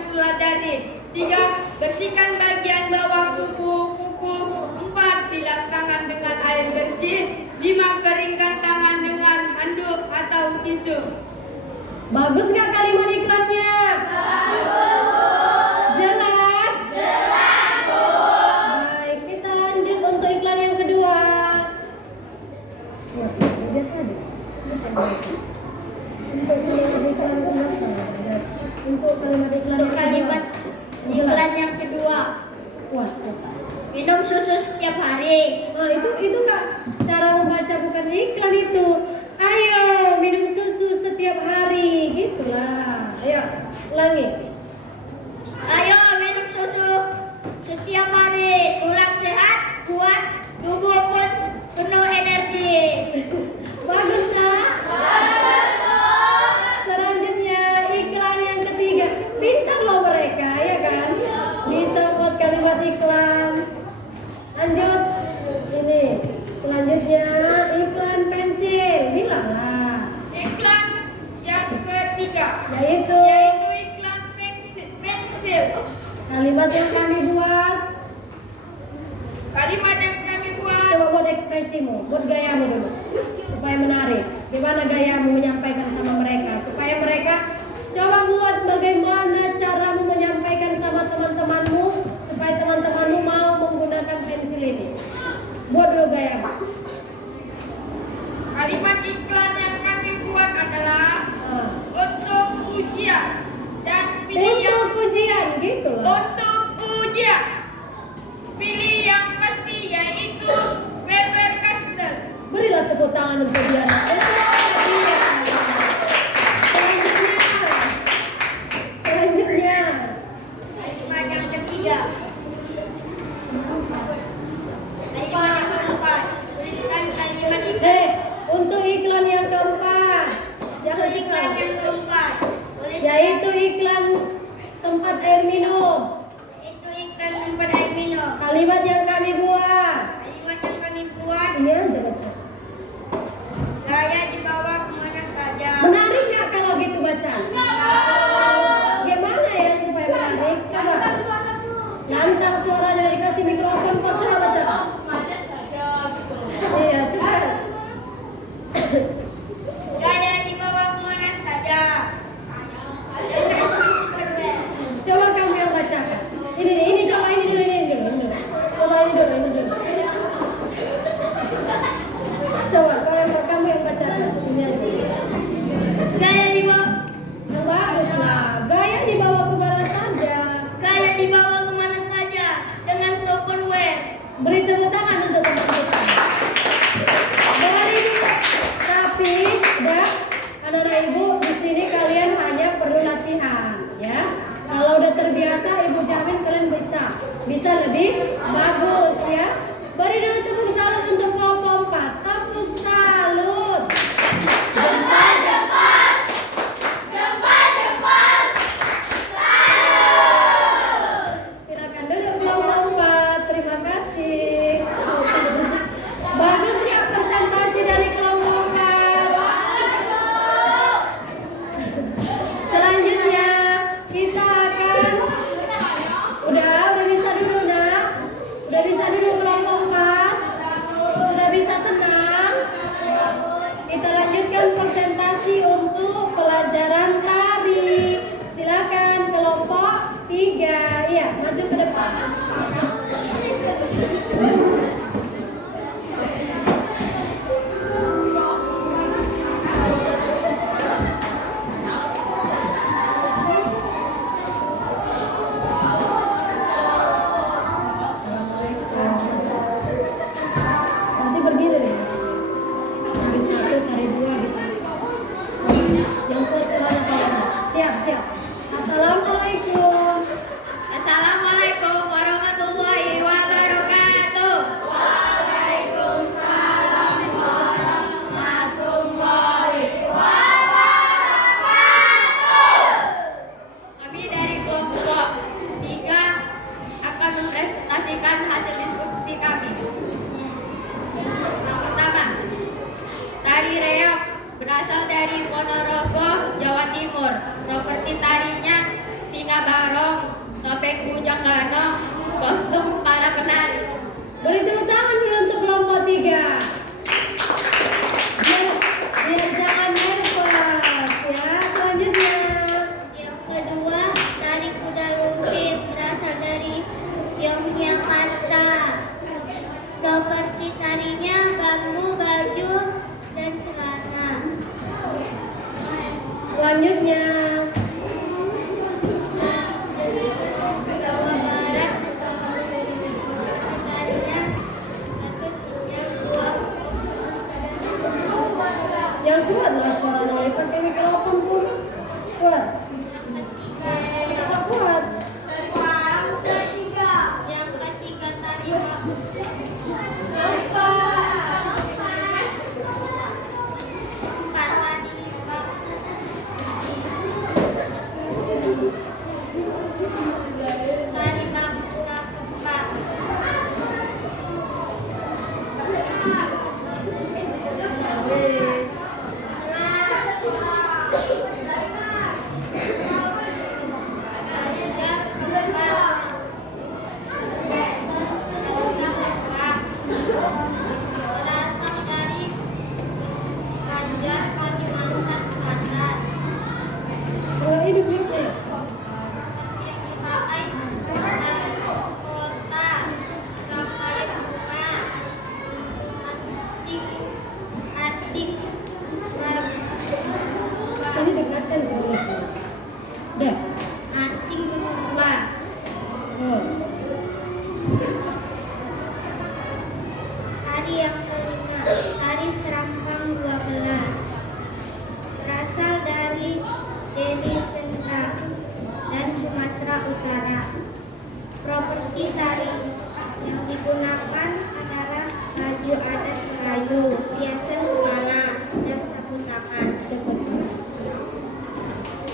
setelah jari. 3. Bersihkan bagian bawah kuku. 4. Bilas tangan dengan air bersih. 5. Keringkan tangan dengan handuk atau tisu. Bagus gak kalimat iklannya? Jelas? Baik, kita lanjut untuk iklan yang kedua. Untuk kalimat iklan Untuk kalimat iklan yang kedua, Wah, cepat. minum susu setiap hari. Nah, itu Kak, cara membaca bukan iklan itu. Ayo minum susu setiap hari, gitulah. Ayo, ulangi. Ayo minum susu setiap hari. Tulang sehat, kuat, tubuh pun penuh energi. Bagus, Nak. Selanjutnya iklan yang ketiga. Pintar loh mereka, ya kan? Bisa buat kalimat iklan. Lanjut. Ini. Selanjutnya iklan pensil. Bilanglah. Iklan yang ketiga, Yaitu yaitu iklan pensil. kalimat yang kami buat. Kalimat yang kami buat, Coba buat ekspresimu, buat gayamu dulu. Supaya menarik. Gimana gayamu menyampaikan sama mereka? Supaya mereka coba buat bagaimana caramu menyampaikan sama teman-temanmu supaya teman-temanmu mau menggunakan pensil ini. Buat dulu gayamu. kalimat iklan yang kami buat adalah Ah. untuk ujian dan pilih yang Untuk ujian gitu loh. untuk ujian. Pilih yang pasti yaitu Faber-Castell. Berilah tepuk tangan untuk dia. Selanjutnya. Kalimat yang ketiga. Kalimat yang keempat. Tuliskan kalimat iklan. Untuk iklan yang keempat. Jangan Untuk iklan iklan. yang keempat. Tuliskan Yaitu iklan tempat air minum. itu iklan tempat air minum. Kalimat yang kami buat. Kalimat yang kami buat, Ini aja baca. gaya dibawa kemana saja. Menarik nggak kalau gitu baca? Gimana ya supaya menarik? Coba. Lantang suaranya dikasih mikrofon kok coba baca. Iya, coba. Gaya dibawa kemana saja. Coba kamu yang bacakan. Ini coba ini dulu. Coba ini dulu. Tari yang kelima, tari Serampang 12. Berasal dari Deli Serdang dan Sumatera Utara. Properti tari yang digunakan adalah baju adat Melayu, hiasan kepala, dan sapu tangan.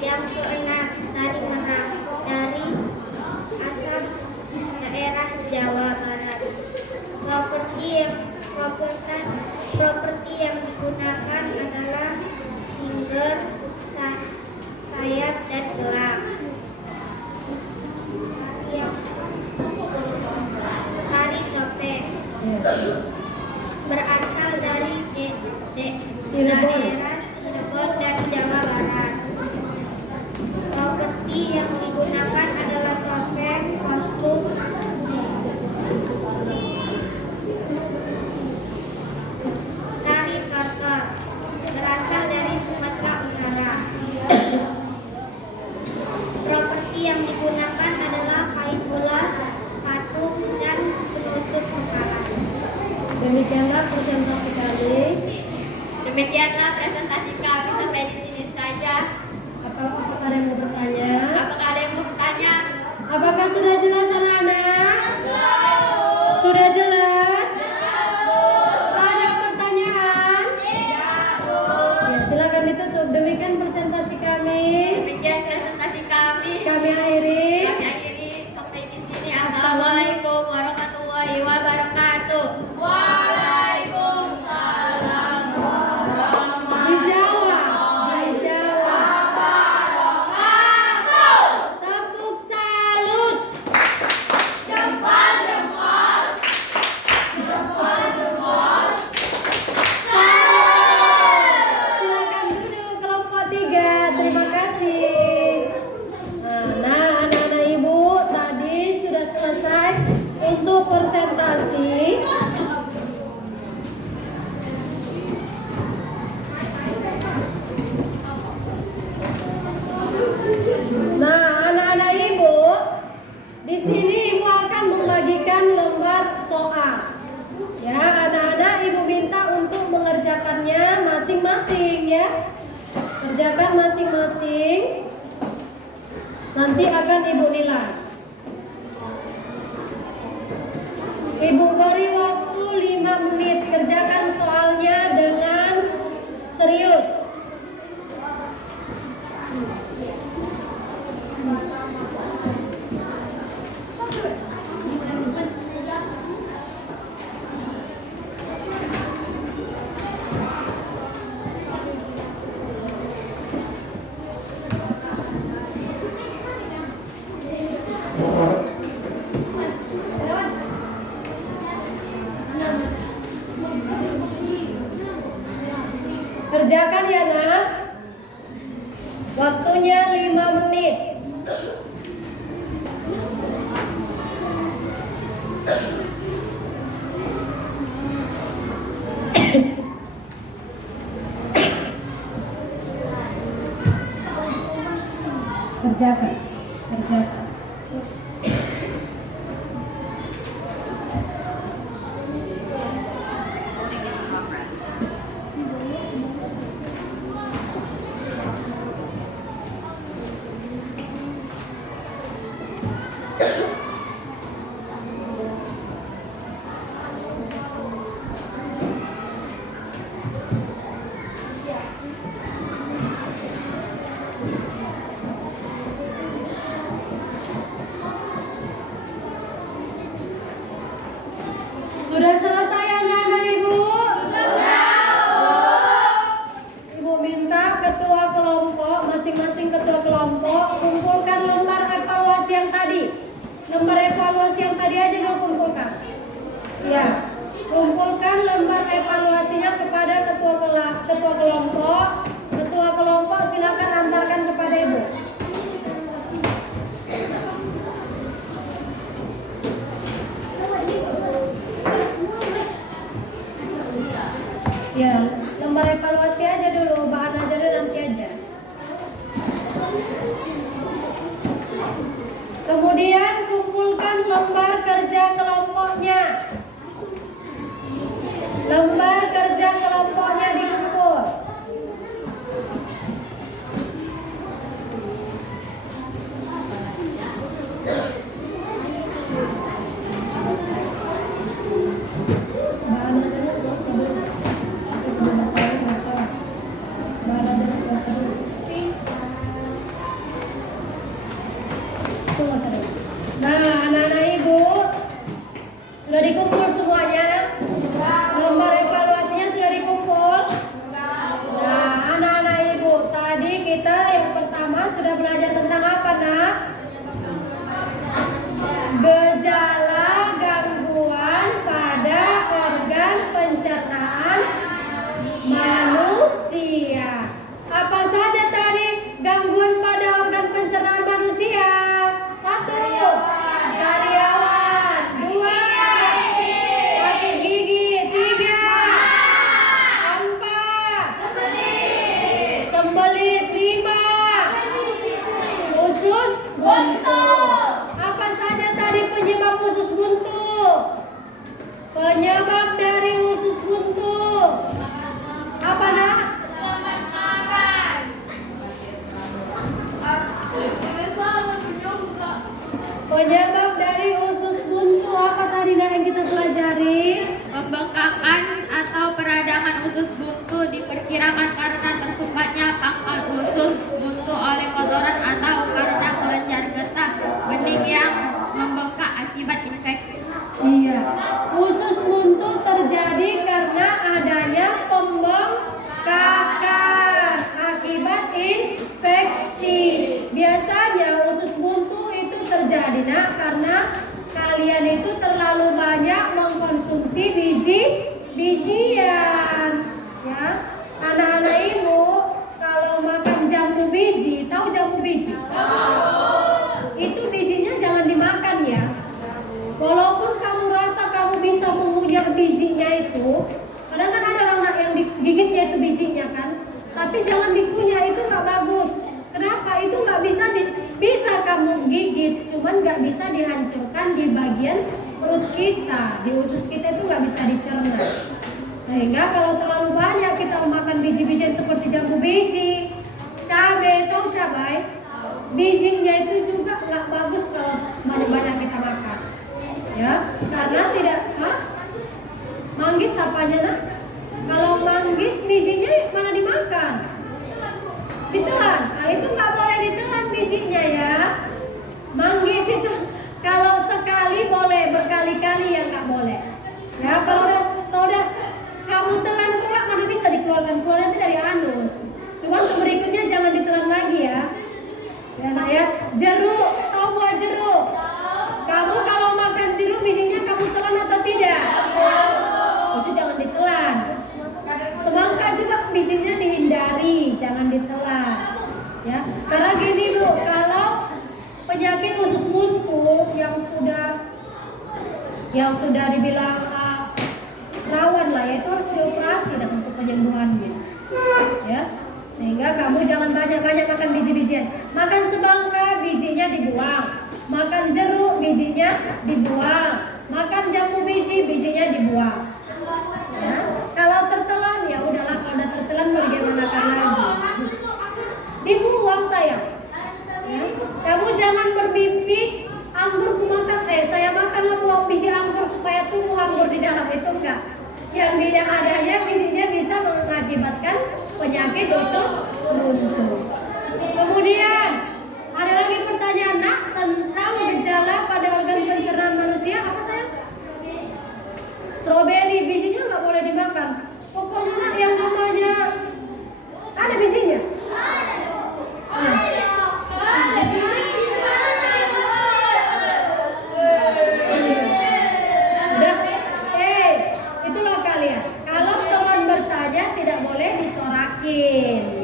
Yang keenam, tari Merak dari asal daerah Jawa Barat. Properti yang digunakan adalah singer, sayap, dan gelang. Tari topeng berasal dari daerah Cirebon dan Jawa Barat. Properti yang digunakan adalah topeng, kostum, tari tortor berasal dari Sumatera Utara. Properti yang digunakan adalah kain ulas, patung, dan penutup kepala. Demikianlah presentasi kami. Demikianlah presentasi kami, sampai di sini saja. Apakah ada yang mau bertanya? Apakah ada yang mau bertanya? Apakah sudah jelas anak-anak? Sudah jelas? Ada pertanyaan? Ya, silakan ditutup. Demikian presentasi kami. Demikian presentasi kami. Kami akhiri. Kami akhiri sampai di sini. Assalamualaikum warahmatullahi wabarakatuh. Waalaikumsalam Dijawab. Tepuk salut. Silakan duduk kelompok 3. Terima kasih. Nah, anak-anak ibu tadi sudah selesai untuk presentasi. Nah, anak-anak ibu, di sini ibu akan membagikan lembar soal. Ya, anak-anak ibu minta untuk mengerjakannya masing-masing ya. Kerjakan masing-masing. Nanti akan ibu nilai. Ibu beri waktu 5 menit. Kerjakan soalnya dengan serius. Kerjakan ya nak. Waktunya 5 menit. Kerjakan. Sudah selesai anak-anak ibu? Ibu minta ketua kelompok, masing-masing ketua kelompok kumpulkan lembar evaluasi yang tadi. Lembar evaluasi yang tadi aja dulu kumpulkan. Ya, kumpulkan lembar evaluasinya kepada ketua kelompok. Ketua kelompok silakan antarkan kepada ibu. Ya, lembar evaluasi aja dulu, bahan aja dulu nanti aja. Kemudian kumpulkan lembar kerja kelompoknya. Lembar kerja kelompoknya dikumpul. Nah, anak-anak ibu sudah dikumpul semuanya. Lembar evaluasinya sudah dikumpul. Nah, anak-anak ibu, tadi kita yang pertama sudah belajar tentang apa, nak? Gejala gangguan pada organ pencernaan manusia. Apa saja tadi gangguan pada organ pencernaan manusia? 1. Sariawan. 2. Sakit gigi. 3. 4. Sembelit. 5. Usus buntu. Apa saja tadi penyebab usus buntu? Penyebab dari usus buntu apa, nak? Penyebab dari usus buntu apa tadi, nak, yang kita pelajari? Pembengkakan atau peradangan usus buntu diperkirakan karena tersumbatnya pangkal usus buntu oleh kotoran atau karena kelenjar getah bening yang membengkak akibat infeksi. Iya, usus buntu terjadi karena adanya pembengkakan akibat infeksi. Biasanya usus buntu itu terjadi, nak, karena kalian itu terlalu banyak mengkonsumsi biji-bijian. Ya, anak-anak ibu kalau makan jambu biji, tahu jambu biji? Itu bijinya jangan dimakan ya. Walaupun kamu rasa kamu bisa mengunyah bijinya itu, kadang kan ada anak yang digigitnya itu bijinya kan, tapi jangan dikunyah, itu nggak bagus. Kenapa? Itu nggak bisa kamu gigit, cuman nggak bisa dihancurkan di bagian perut kita, di usus kita itu nggak bisa dicerna. Sehingga kalau terlalu banyak kita makan biji-bijian seperti jambu biji, cabai, tahu cabai? Bijinya itu juga nggak bagus kalau banyak-banyak kita makan. Ya, karena tidak, manggis apanya, nak? Kalau manggis bijinya mana dimakan? Ditelan. Nah, itu nggak boleh ditelan bijinya ya. Manggis itu kalau sekali boleh, berkali-kali ya nggak boleh. Ya, kalau udah kamu telan pula mana bisa dikeluarkan, keluarnya itu dari anus. Cuman berikutnya jangan ditelan lagi ya. Ya, nak ya. Jeruk, tahu buah jeruk? Kamu kalau makan jeruk bijinya kamu telan atau tidak? Itu jangan ditelan. Semangka juga bijinya dihindari, jangan ditelan. Ya, karena gini Bu, kalau penyakit usus buntu yang sudah dibilang rawan lah, ya itu harus dioperasi dan untuk penyembuhannya. Ya, sehingga kamu jangan banyak-banyak makan biji-bijian. Makan semangka bijinya dibuang. Makan jeruk bijinya dibuang, makan jambu biji bijinya dibuang. Ya, kalau tertelan ya udahlah, kalau udah tertelan bagaimana lagi? Dibuang sayang. Ya, kamu jangan bermimpi anggur kumakan, saya makanlah buah biji anggur supaya tumbuh anggur di dalam, itu enggak. Yang adanya bijinya bisa mengakibatkan penyakit usus buntu. Kemudian ada lagi pertanyaan, nak, tentang gejala pada organ pencernaan manusia apa sayang? Stroberi bijinya nggak boleh dimakan. Pokoknya, nak, yang namanya ada bijinya. Udah, itulah kalian. Kalau teman bertanya tidak boleh disorakin.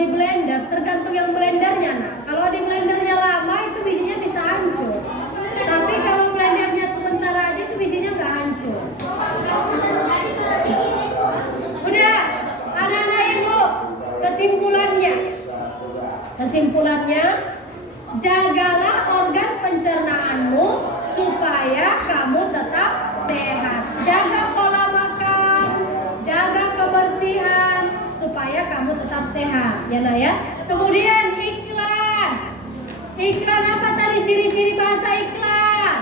di blender tergantung yang blendernya. Nah, kalau di blendernya lama itu bijinya bisa hancur. Tapi kalau blendernya sebentar aja itu bijinya nggak hancur. Udah, anak-anak ibu, kesimpulannya, jagalah organ pencernaanmu supaya kamu tetap sehat. Jaga pola makan, jaga kebersihan supaya kamu tetap sehat, ya nak ya. Kemudian iklan apa tadi ciri-ciri bahasa iklan?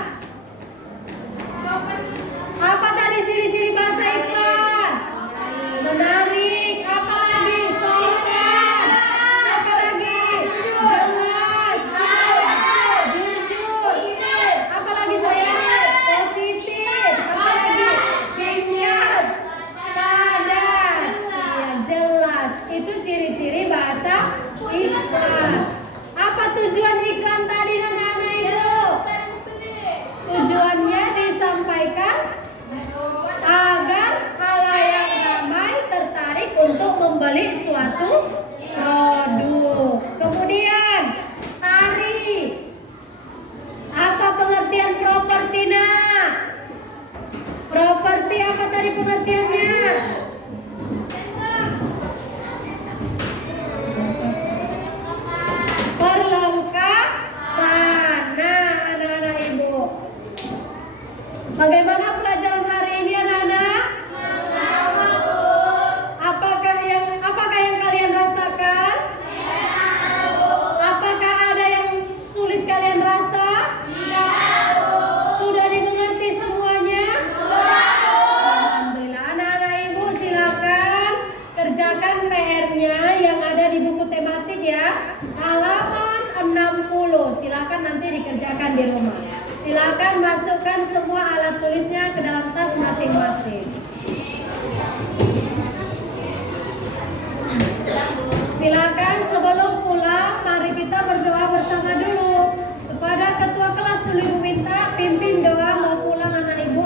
Apa tadi ciri-ciri bahasa iklan? Menarik, apa lagi? Sopan, apa lagi? Jelas, jujur, apa lagi sayang? Positif, apa lagi? Singkat, padat, ya jelas. Itu ciri-ciri bahasa iklan. Apa tujuan iklan tadi anak-anak itu? Tujuannya disampaikan agar khalayak ramai tertarik untuk membeli suatu produk. Kemudian tari. Apa pengertian properti nak? Properti apa tadi pengertiannya? Perlengkapan. Nah, anak-anak ibu, bagaimana pelajaran hari ini anak-anak? Apakah yang kalian rasakan? Apakah ada yang sulit kalian rasa? Sudah dimengerti semuanya? Alhamdulillah. Anak-anak ibu silakan kerjakan PR-nya yang ada di buku tematik ya. Halaman 60. Silakan nanti dikerjakan di rumah. Silakan masukkan semua alat tulisnya ke dalam tas masing-masing. Silakan sebelum pulang, mari kita berdoa bersama dulu. Kepada ketua kelas dulu minta pimpin doa mau pulang anak ibu.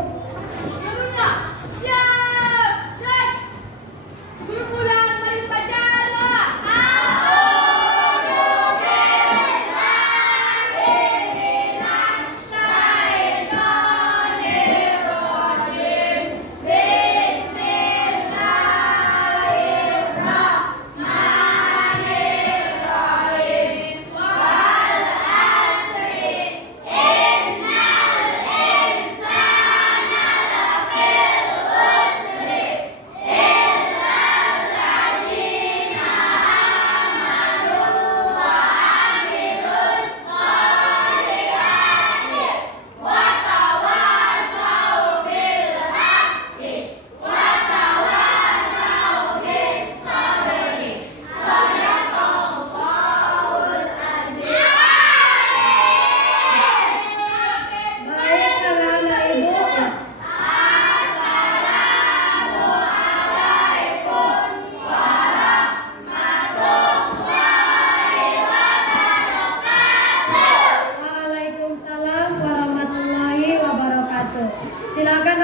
Silakan